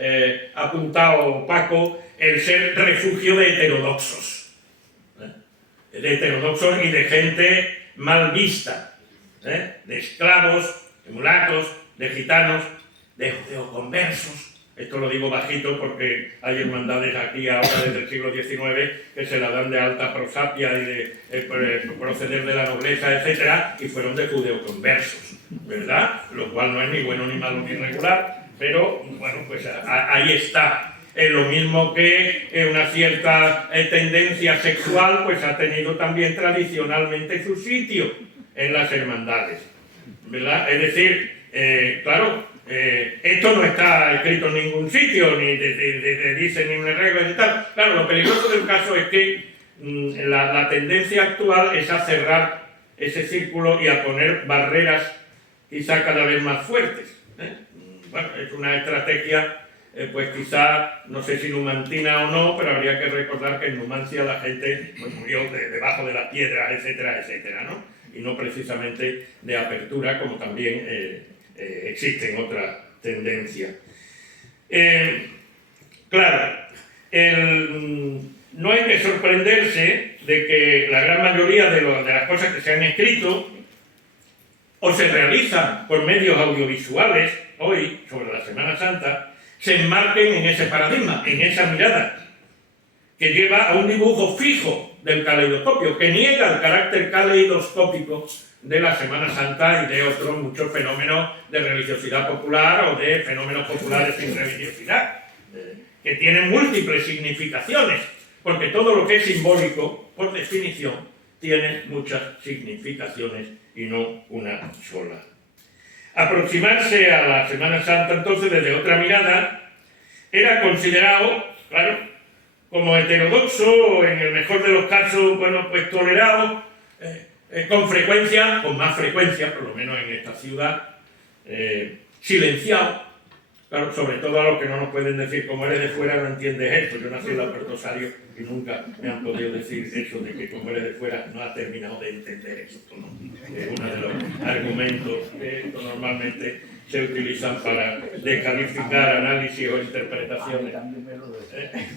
apuntado Paco, el ser refugio de heterodoxos. De heterodoxos y de gente mal vista, de esclavos, de mulatos, de gitanos, de judeoconversos. Esto lo digo bajito porque hay hermandades aquí ahora desde el siglo XIX que se la dan de alta prosapia y de proceder de la nobleza, etc. y fueron de judeoconversos, ¿verdad? Lo cual no es ni bueno, ni malo, ni regular, pero bueno, pues ahí está. Lo mismo que una cierta tendencia sexual, pues ha tenido también tradicionalmente su sitio en las hermandades, ¿verdad? Es decir, claro, esto no está escrito en ningún sitio, ni dice ni una regla y tal. Claro, lo peligroso del caso es que la tendencia actual es a cerrar ese círculo y a poner barreras quizá cada vez más fuertes. Bueno, es una estrategia, pues quizá, no sé si numantina o no, pero habría que recordar que en Numancia la gente pues, murió debajo de la piedra, etcétera, etcétera, ¿no? Y no precisamente de apertura, como también existen tendencia. Claro, no hay que sorprenderse de que la gran mayoría de las cosas que se han escrito o se realizan por medios audiovisuales hoy sobre la Semana Santa se enmarquen en ese paradigma, en esa mirada que lleva a un dibujo fijo del caleidoscopio, que niega el carácter caleidoscópico de la Semana Santa y de otros muchos fenómenos de religiosidad popular o de fenómenos populares sin religiosidad, que tienen múltiples significaciones, porque todo lo que es simbólico, por definición, tiene muchas significaciones y no una sola. Aproximarse a la Semana Santa, entonces, desde otra mirada, era considerado, claro, como heterodoxo, en el mejor de los casos, bueno, pues tolerado, con frecuencia, con más frecuencia, por lo menos en esta ciudad, silenciado, claro, sobre todo a los que no nos pueden decir, como eres de fuera no entiendes esto. Yo nací en la Puerto Rosario y nunca me han podido decir eso de que como eres de fuera no has terminado de entender esto, ¿no? Es uno de los argumentos que normalmente se utilizan para descalificar análisis o interpretaciones,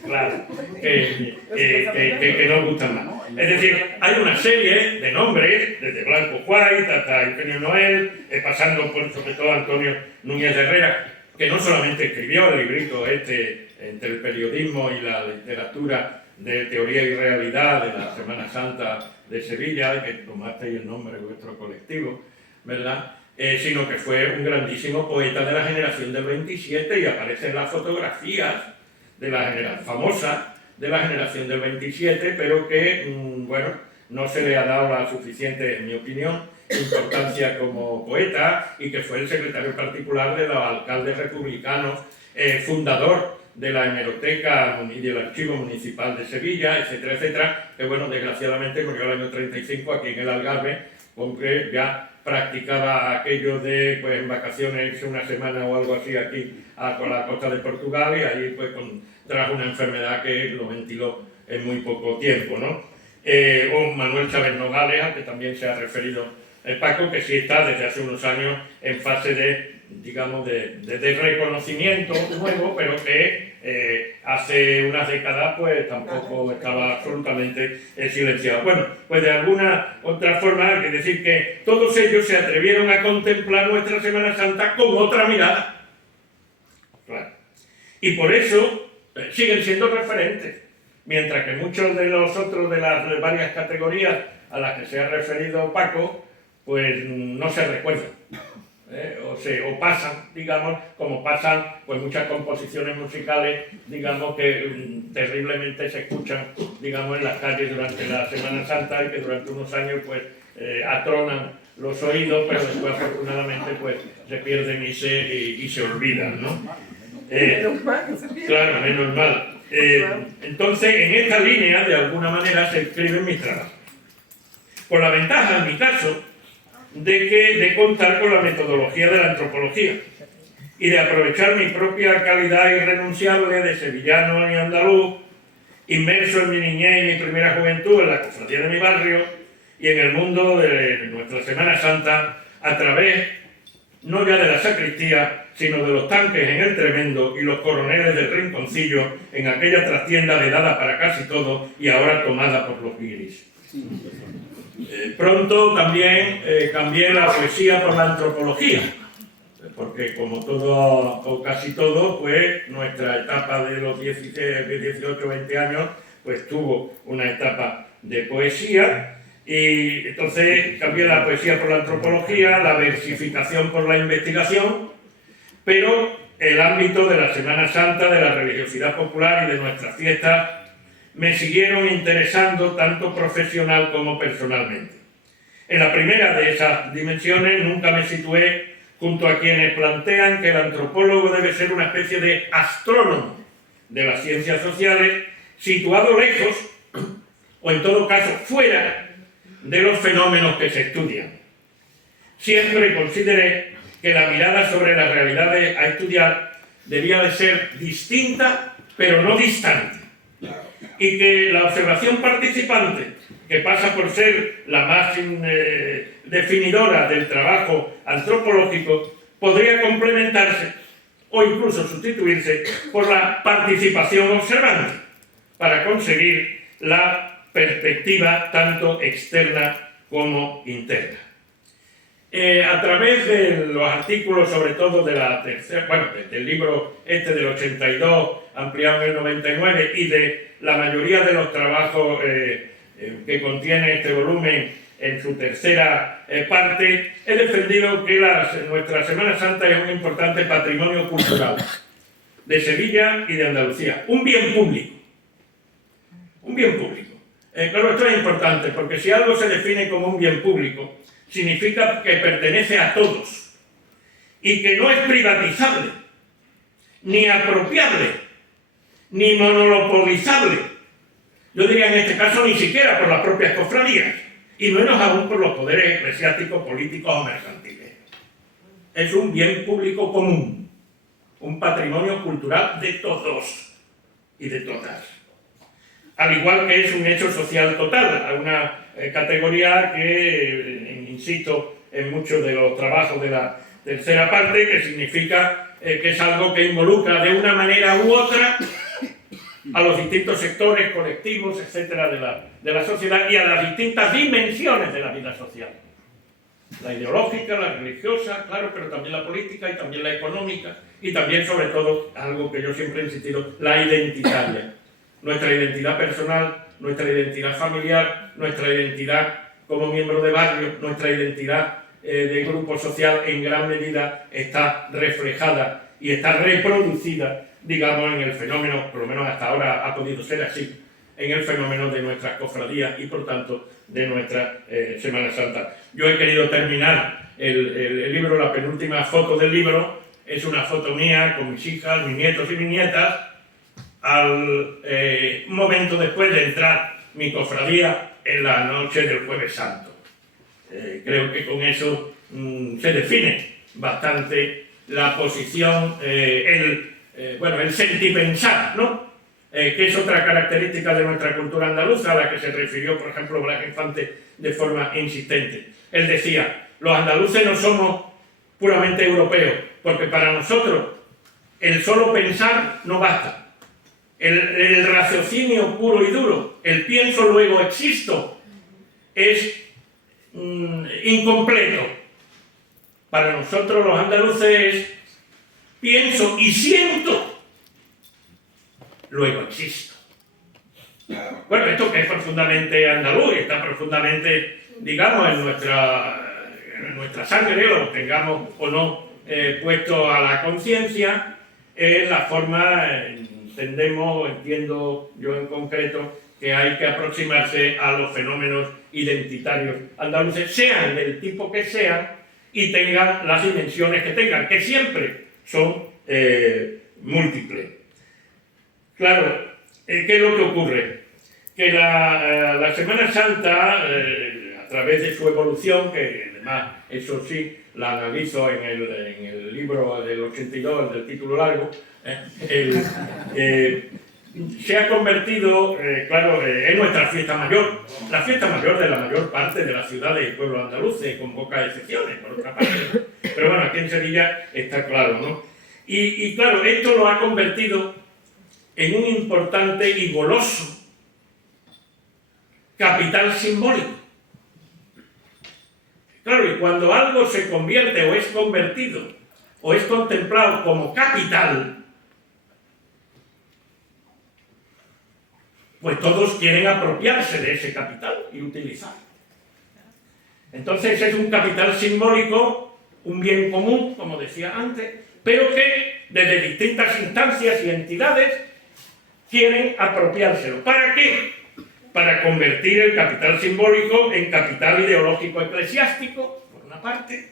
claro, que no gustan más. Es decir, hay una serie de nombres, desde Blanco White hasta Eugenio Noel, pasando por sobre todo Antonio Núñez de Herrera, que no solamente escribió el librito este entre el periodismo y la literatura de teoría y realidad de la Semana Santa de Sevilla, que tomasteis el nombre de vuestro colectivo, ¿verdad? Sino que fue un grandísimo poeta de la generación del 27 y aparecen las fotografías de la generación famosa de la generación del 27, pero que, bueno, no se le ha dado la suficiente, en mi opinión, importancia como poeta, y que fue el secretario particular de los alcaldes republicanos, fundador de la hemeroteca y del archivo municipal de Sevilla, etcétera, etcétera, que bueno, desgraciadamente murió el año 35 aquí en el Algarve, aunque ya practicaba aquello de, pues en vacaciones, irse una semana o algo así aquí a la costa de Portugal, y ahí pues contrajo una enfermedad que lo ventiló en muy poco tiempo, ¿no? O Manuel Chávez Nogales, al que también se ha referido Paco, que sí está desde hace unos años en fase de, digamos, de reconocimiento nuevo, pero que hace unas décadas pues tampoco estaba absolutamente silenciado. Bueno, pues de alguna otra forma hay que decir que todos ellos se atrevieron a contemplar nuestra Semana Santa con otra mirada. Claro. Y por eso siguen siendo referentes, mientras que muchos de los otros de las varias categorías a las que se ha referido Paco, pues no se recuerdan, o pasan, digamos, como pasan pues muchas composiciones musicales, digamos, que terriblemente se escuchan, digamos, en las calles durante la Semana Santa, y que durante unos años pues atronan los oídos, pero después afortunadamente pues se pierden y se olvidan, ¿no? Menos mal que se pierde. Claro, menos mal. Entonces, en esta línea, de alguna manera, se escriben mis trabajos. Con la ventaja, en mi caso, de contar con la metodología de la antropología y de aprovechar mi propia calidad irrenunciable de sevillano y andaluz, inmerso en mi niñez y mi primera juventud en la cofradía de mi barrio y en el mundo de nuestra Semana Santa, a través, no ya de la sacristía, sino de los tanques en el Tremendo y los coroneles del Rinconcillo en aquella trastienda vedada para casi todo y ahora tomada por los guiris. Pronto también cambié la poesía por la antropología, porque como todo o casi todo, pues nuestra etapa de los 18, 20 años, pues tuvo una etapa de poesía, y entonces cambié la poesía por la antropología, la versificación por la investigación, pero el ámbito de la Semana Santa, de la religiosidad popular y de nuestras fiestas me siguieron interesando tanto profesional como personalmente. En la primera de esas dimensiones nunca me situé junto a quienes plantean que el antropólogo debe ser una especie de astrónomo de las ciencias sociales, situado lejos, o en todo caso fuera, de los fenómenos que se estudian. Siempre consideré que la mirada sobre las realidades a estudiar debía de ser distinta, pero no distante, y que la observación participante, que pasa por ser la más definidora del trabajo antropológico, podría complementarse o incluso sustituirse por la participación observante para conseguir la perspectiva tanto externa como interna. A través de los artículos, sobre todo de la tercera, bueno, del libro este del 82, ampliado en el 99, y de la mayoría de los trabajos que contiene este volumen en su tercera parte, he defendido que nuestra Semana Santa es un importante patrimonio cultural de Sevilla y de Andalucía, un bien público. Un bien público. Claro, esto es importante, porque si algo se define como un bien público, significa que pertenece a todos y que no es privatizable, ni apropiable, ni monopolizable. Yo diría en este caso ni siquiera por las propias cofradías, y menos aún por los poderes eclesiásticos, políticos o mercantiles. Es un bien público común, un patrimonio cultural de todos y de todas. Al igual que es un hecho social total, una categoría que, insisto, en muchos de los trabajos de la tercera parte, que significa que es algo que involucra de una manera u otra a los distintos sectores, colectivos, etcétera, de la sociedad y a las distintas dimensiones de la vida social. La ideológica, la religiosa, claro, pero también la política y también la económica y también, sobre todo, algo que yo siempre he insistido, la identitaria. Nuestra identidad personal, nuestra identidad familiar, nuestra identidad como miembro de barrio, nuestra identidad de grupo social en gran medida está reflejada y está reproducida, digamos, en el fenómeno, por lo menos hasta ahora ha podido ser así, en el fenómeno de nuestras cofradías y por tanto de nuestra Semana Santa. Yo he querido terminar el libro, la penúltima foto del libro, es una foto mía con mis hijas, mis nietos y mis nietas, al momento después de entrar mi cofradía en la noche del Jueves Santo. Creo que con eso se define bastante la posición, el sentipensar, ¿no? Que es otra característica de nuestra cultura andaluza, a la que se refirió, por ejemplo, Blas Infante de forma insistente. Él decía, los andaluces no somos puramente europeos, porque para nosotros el solo pensar no basta. El raciocinio puro y duro, el pienso luego existo, es incompleto. Para nosotros los andaluces es pienso y siento, luego existo. Bueno, esto que es profundamente andaluz, está profundamente, digamos, en nuestra sangre, lo tengamos o no puesto a la conciencia, es la forma, entiendo yo en concreto, que hay que aproximarse a los fenómenos identitarios andaluces, sean del tipo que sean y tengan las dimensiones que tengan, que siempre son múltiples. Claro, ¿qué es lo que ocurre? Que la Semana Santa, a través de su evolución, que además eso sí la analizo en el libro del 82, del título largo, se ha convertido, en nuestra fiesta mayor, la fiesta mayor de la mayor parte de las ciudades y pueblos andaluces, con pocas excepciones, por otra parte. Pero bueno, aquí en Sevilla está claro, ¿no? Y claro, esto lo ha convertido en un importante y goloso capital simbólico. Claro, y cuando algo se convierte o es convertido o es contemplado como capital, pues todos quieren apropiarse de ese capital y utilizarlo. Entonces es un capital simbólico, un bien común, como decía antes, pero que desde distintas instancias y entidades quieren apropiárselo. ¿Para qué? Para convertir el capital simbólico en capital ideológico eclesiástico, por una parte,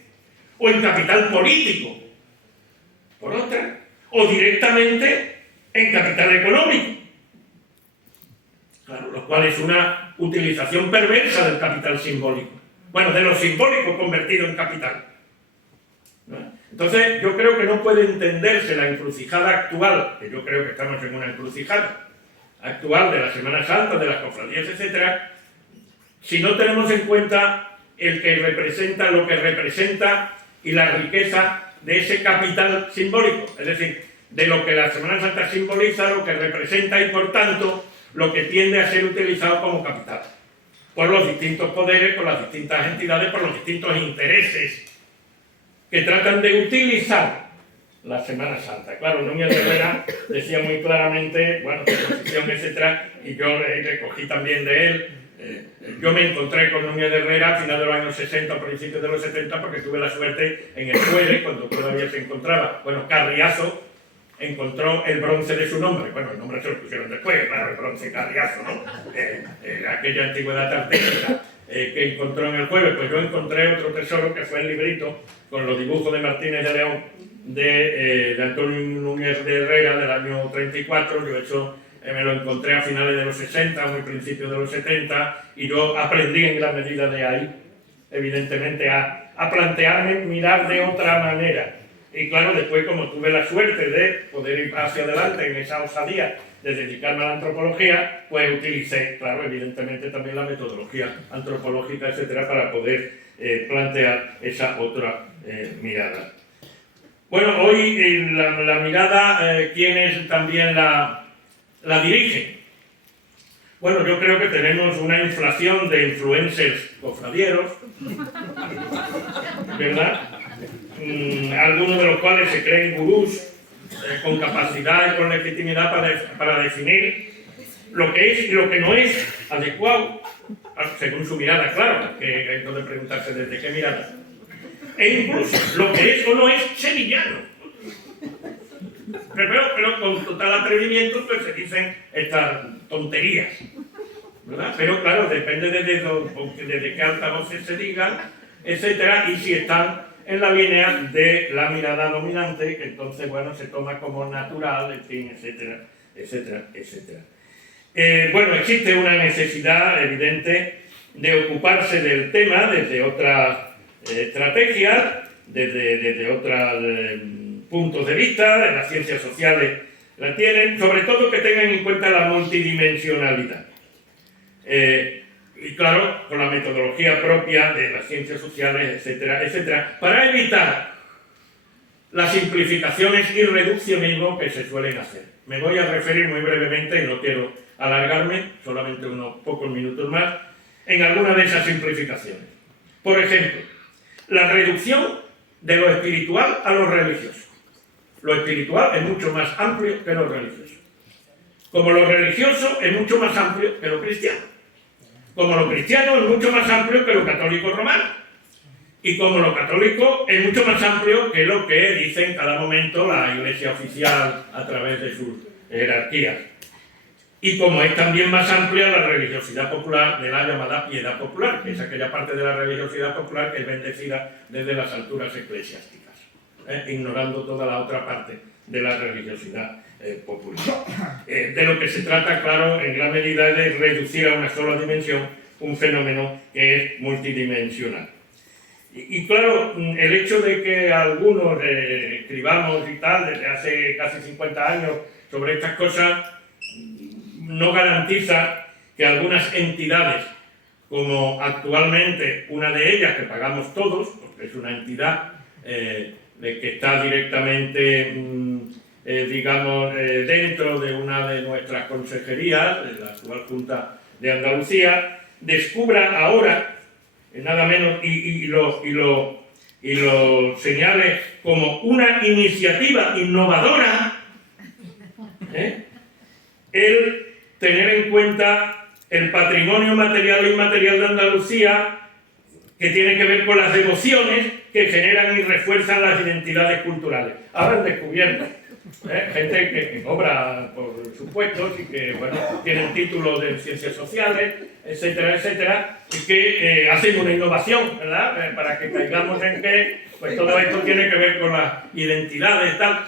o en capital político, por otra, o directamente en capital económico. Claro, lo cual es una utilización perversa del capital simbólico. Bueno, de lo simbólico convertido en capital. ¿No? Entonces, yo creo que no puede entenderse la encrucijada actual, que yo creo que estamos en una encrucijada actual de la Semana Santa, de las cofradías, etcétera, si no tenemos en cuenta el que representa lo que representa y la riqueza de ese capital simbólico, es decir, de lo que la Semana Santa simboliza, lo que representa y por tanto lo que tiende a ser utilizado como capital por los distintos poderes, por las distintas entidades, por los distintos intereses que tratan de utilizar la Semana Santa. Claro, Núñez de Herrera decía muy claramente, bueno, su posición, etcétera, y yo recogí también de él. Yo me encontré con Núñez de Herrera a finales de los años 60, a principios de los 70, porque tuve la suerte en el Jueves, cuando todavía se encontraba, bueno, Carriazo encontró el bronce de su nombre. Bueno, el nombre se lo pusieron después, claro, el bronce Carriazo, ¿no? Aquella antigüedad artística que encontró en el Jueves. Pues yo encontré otro tesoro, que fue el librito con los dibujos de Martínez de León, de Antonio Núñez de Herrera, del año 34. Yo eso me lo encontré a finales de los 60, muy principios de los 70, y yo aprendí en gran medida de ahí, evidentemente, a plantearme mirar de otra manera. Y claro, después, como tuve la suerte de poder ir hacia adelante en esa osadía de dedicarme a la antropología, pues utilicé, claro, evidentemente también la metodología antropológica, etcétera, para poder plantear esa otra mirada. Bueno, hoy la mirada, ¿quiénes también la dirigen? Bueno, yo creo que tenemos una inflación de influencers cofradieros, ¿verdad? Algunos de los cuales se creen gurús con capacidad y con legitimidad para definir lo que es y lo que no es adecuado, según su mirada, claro, que hay que preguntarse desde qué mirada. E incluso lo que es o no es sevillano. Pero con total atrevimiento pues se dicen estas tonterías, ¿verdad? Pero claro, depende desde qué altavoces se digan, etcétera, y si están en la línea de la mirada dominante, que entonces, bueno, se toma como natural, en fin, etcétera, etcétera, etcétera. Bueno, existe una necesidad evidente de ocuparse del tema desde otras estrategias, desde otros puntos de vista. Las ciencias sociales la tienen, sobre todo que tengan en cuenta la multidimensionalidad. Y claro, con la metodología propia de las ciencias sociales, etcétera, etcétera, para evitar las simplificaciones y reduccionismo que se suelen hacer. Me voy a referir muy brevemente, y no quiero alargarme, solamente unos pocos minutos más, en alguna de esas simplificaciones. Por ejemplo, la reducción de lo espiritual a lo religioso. Lo espiritual es mucho más amplio que lo religioso. Como lo religioso es mucho más amplio que lo cristiano. Como lo cristiano es mucho más amplio que lo católico romano. Y como lo católico es mucho más amplio que lo que dice en cada momento la Iglesia oficial a través de sus jerarquías. Y como es también más amplia la religiosidad popular de la llamada piedad popular, que es aquella parte de la religiosidad popular que es bendecida desde las alturas eclesiásticas, ignorando toda la otra parte de la religiosidad popular. De lo que se trata, claro, en gran medida es de reducir a una sola dimensión un fenómeno que es multidimensional. Y claro, el hecho de que algunos escribamos y tal, desde hace casi 50 años, sobre estas cosas, no garantiza que algunas entidades, como actualmente una de ellas que pagamos todos, porque es una entidad que está directamente digamos, dentro de una de nuestras consejerías, de la actual Junta de Andalucía, descubra ahora, nada menos, y lo señale como una iniciativa innovadora, el tener en cuenta el patrimonio material e inmaterial de Andalucía, que tiene que ver con las devociones que generan y refuerzan las identidades culturales. Ahora han descubierto gente que cobra por supuestos y que, bueno, tienen títulos de ciencias sociales, etcétera, etcétera, y que hacen una innovación, ¿verdad? Para que caigamos en que pues, todo esto tiene que ver con las identidades y tal.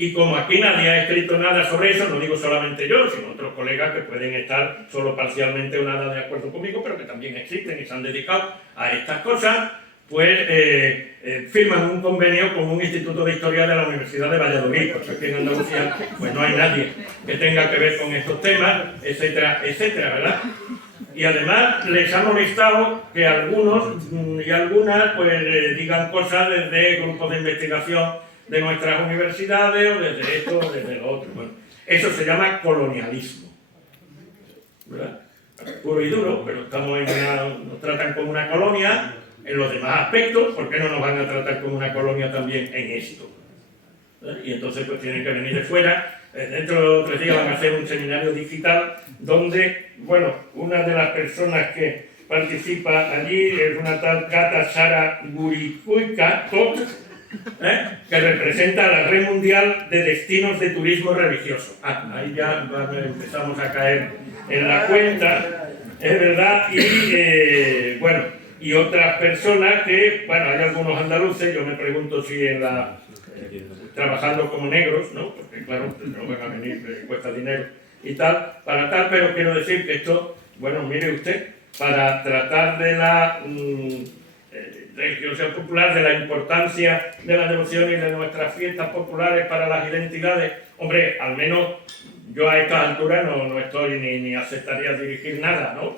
Y como aquí nadie ha escrito nada sobre eso, no digo solamente yo, sino otros colegas que pueden estar solo parcialmente o nada de acuerdo conmigo, pero que también existen y se han dedicado a estas cosas, pues firman un convenio con un instituto de historia de la Universidad de Valladolid, porque aquí en Andalucía pues no hay nadie que tenga que ver con estos temas, etcétera, etcétera, ¿verdad? Y además les ha molestado que algunos y algunas pues digan cosas desde grupos de investigación de nuestras universidades o desde esto o desde lo otro. Bueno, eso se llama colonialismo, ¿verdad? Puro y duro, pero nos tratan como una colonia en los demás aspectos. ¿Por qué no nos van a tratar como una colonia también en esto? Y entonces pues tienen que venir de fuera. Dentro de 3 días van a hacer un seminario digital donde, bueno, una de las personas que participa allí es una tal Cata Sara Gurikuika, que representa a la Red Mundial de Destinos de Turismo Religioso. Ahí ya empezamos a caer en la cuenta, es verdad, y bueno, y otras personas que, bueno, hay algunos andaluces, yo me pregunto si en la... trabajando como negros, ¿no? Porque claro, no van a venir, cuesta dinero y tal, pero quiero decir que esto, bueno, mire usted, para tratar de la religiosidad popular, de la importancia de la devoción y de nuestras fiestas populares para las identidades, hombre, al menos yo a estas alturas no estoy ni aceptaría dirigir nada, ¿no?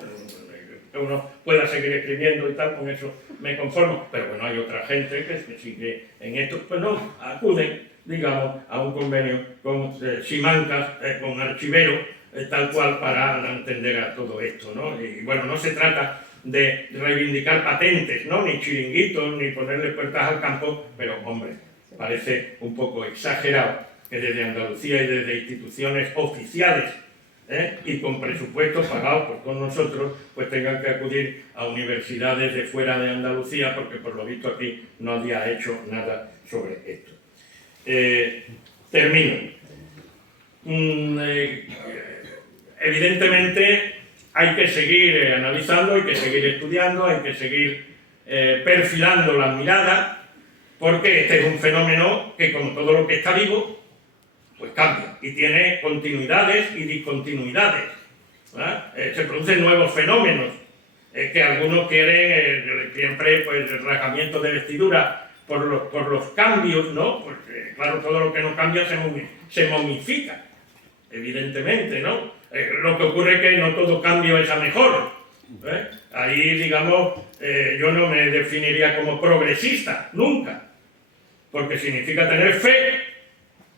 Que uno pueda seguir escribiendo y tal, con eso me conformo, pero bueno, hay otra gente que sigue en esto, pues no, acuden, digamos, a un convenio con Simancas, con Archivero, tal cual para entender a todo esto, ¿no? Y bueno, no se trata de reivindicar patentes, ¿no? Ni chiringuitos, ni ponerle puertas al campo, pero hombre, parece un poco exagerado que desde Andalucía y desde instituciones oficiales y con presupuestos pagados por todos nosotros, pues tengan que acudir a universidades de fuera de Andalucía, porque por lo visto aquí nadie ha hecho nada sobre esto. Termino. Evidentemente hay que seguir analizando, hay que seguir estudiando, hay que seguir perfilando las miradas, porque este es un fenómeno que, como todo lo que está vivo, pues cambia y tiene continuidades y discontinuidades, ¿verdad? Se producen nuevos fenómenos que algunos quieren siempre pues, el rasgamiento de vestidura por los cambios, ¿no? Porque claro, todo lo que no cambia se momifica, evidentemente, ¿no? Lo que ocurre es que no todo cambio es a mejor. Ahí, digamos, yo no me definiría como progresista, nunca, porque significa tener fe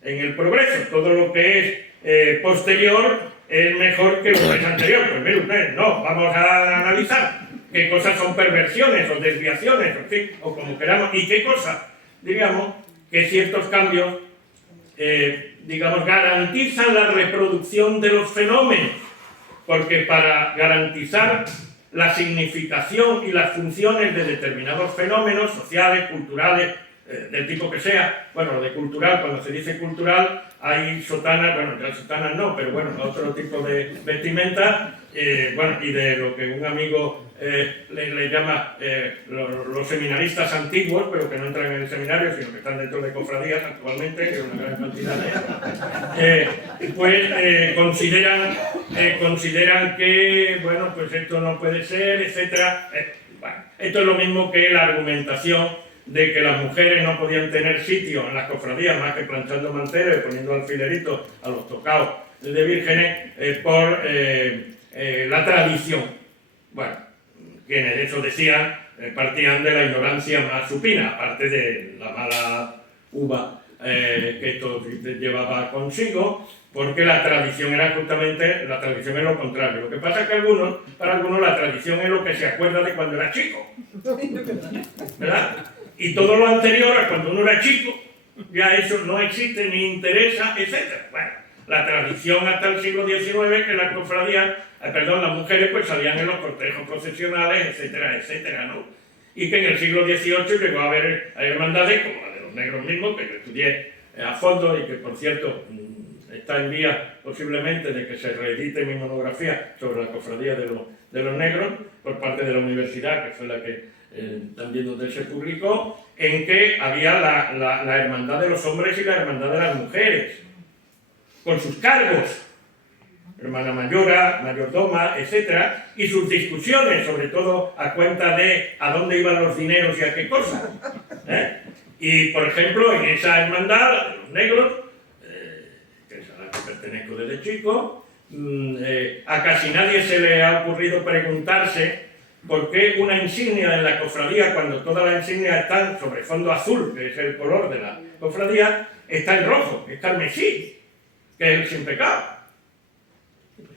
en el progreso. Todo lo que es posterior es mejor que lo que es anterior. Pues mire usted, no, vamos a analizar qué cosas son perversiones o desviaciones, o como queramos, y qué cosas, digamos, que ciertos cambios, digamos, garantizan la reproducción de los fenómenos, porque para garantizar la significación y las funciones de determinados fenómenos sociales, culturales, del tipo que sea, bueno, de cultural, cuando se dice cultural, hay sotanas, bueno, ya sotanas no, pero bueno, otro tipo de vestimenta, bueno, y de lo que un amigo le llama los seminaristas antiguos, pero que no entran en el seminario, sino que están dentro de cofradías actualmente, que es una gran cantidad de pues consideran que, bueno, pues esto no puede ser, etcétera. Bueno, esto es lo mismo que la argumentación de que las mujeres no podían tener sitio en las cofradías más que planchando manteles y poniendo alfileritos a los tocados de vírgenes por la tradición. Bueno, quienes eso decían partían de la ignorancia más supina, aparte de la mala uva que esto llevaba consigo, porque la tradición era justamente, la tradición es lo contrario. Lo que pasa es que para algunos la tradición es lo que se acuerda de cuando era chico, ¿verdad? Y todo lo anterior a cuando uno era chico, ya eso no existe ni interesa, etc. Bueno, la tradición hasta el siglo XIX, que las cofradías, las mujeres pues salían en los cortejos procesionales, etcétera, etcétera, ¿no? Y que en el siglo XVIII llegó a haber hermandades, como la de los negros mismos, que yo estudié a fondo y que, por cierto, está en vía posiblemente de que se reedite mi monografía sobre la cofradía de los negros por parte de la universidad, que fue la que también donde se publicó, en que había la hermandad de los hombres y la hermandad de las mujeres, con sus cargos, hermana mayora, mayordoma, etc., y sus discusiones, sobre todo a cuenta de a dónde iban los dineros y a qué cosas. Y, por ejemplo, en esa hermandad, de los negros, que es a la que pertenezco desde chico, a casi nadie se le ha ocurrido preguntarse por qué una insignia en la cofradía, cuando todas las insignias están sobre fondo azul, que es el color de la cofradía, está en rojo, es carmesí, que es el sin pecado.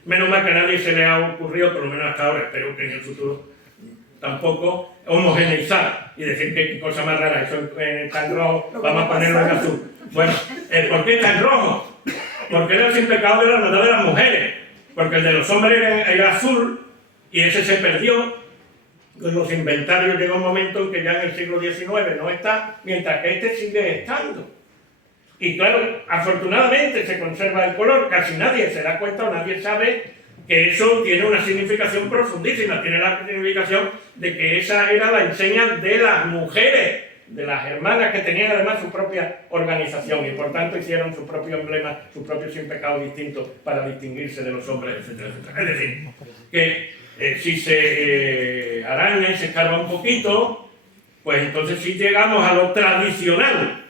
Menos mal que a nadie se le ha ocurrido, por lo menos hasta ahora, espero que en el futuro tampoco, homogeneizar y decir qué cosa más rara, eso está en rojo, vamos a ponerlo en azul. Bueno, ¿por qué está en rojo? Porque era el sin pecado de la hermandad de las mujeres, porque el de los hombres era azul y ese se perdió. Con los inventarios llegó un momento en que ya en el siglo XIX no está, mientras que este sigue estando. Y claro, afortunadamente se conserva el color, casi nadie se da cuenta o nadie sabe que eso tiene una significación profundísima, tiene la significación de que esa era la enseña de las mujeres, de las hermanas que tenían además su propia organización y por tanto hicieron su propio emblema, su propio sin pecado distinto para distinguirse de los hombres, etcétera, etcétera. Es decir, que si se araña y se escarba un poquito, pues entonces sí llegamos a lo tradicional.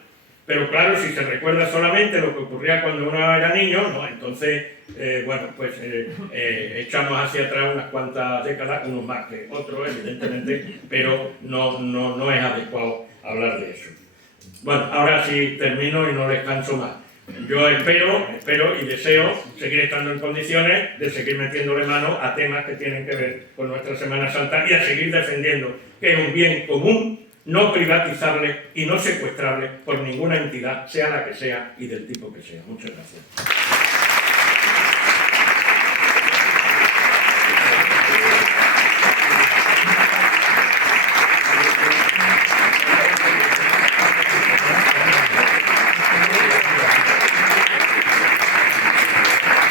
Pero claro, si se recuerda solamente lo que ocurría cuando uno era niño, no, entonces, bueno, pues echamos hacia atrás unas cuantas décadas, unos más que otros, evidentemente, pero no es adecuado hablar de eso. Bueno, ahora sí termino y no les canso más. Yo espero y deseo seguir estando en condiciones de seguir metiéndole mano a temas que tienen que ver con nuestra Semana Santa y a seguir defendiendo que es un bien común, no privatizable y no secuestrable por ninguna entidad, sea la que sea y del tipo que sea. Muchas gracias.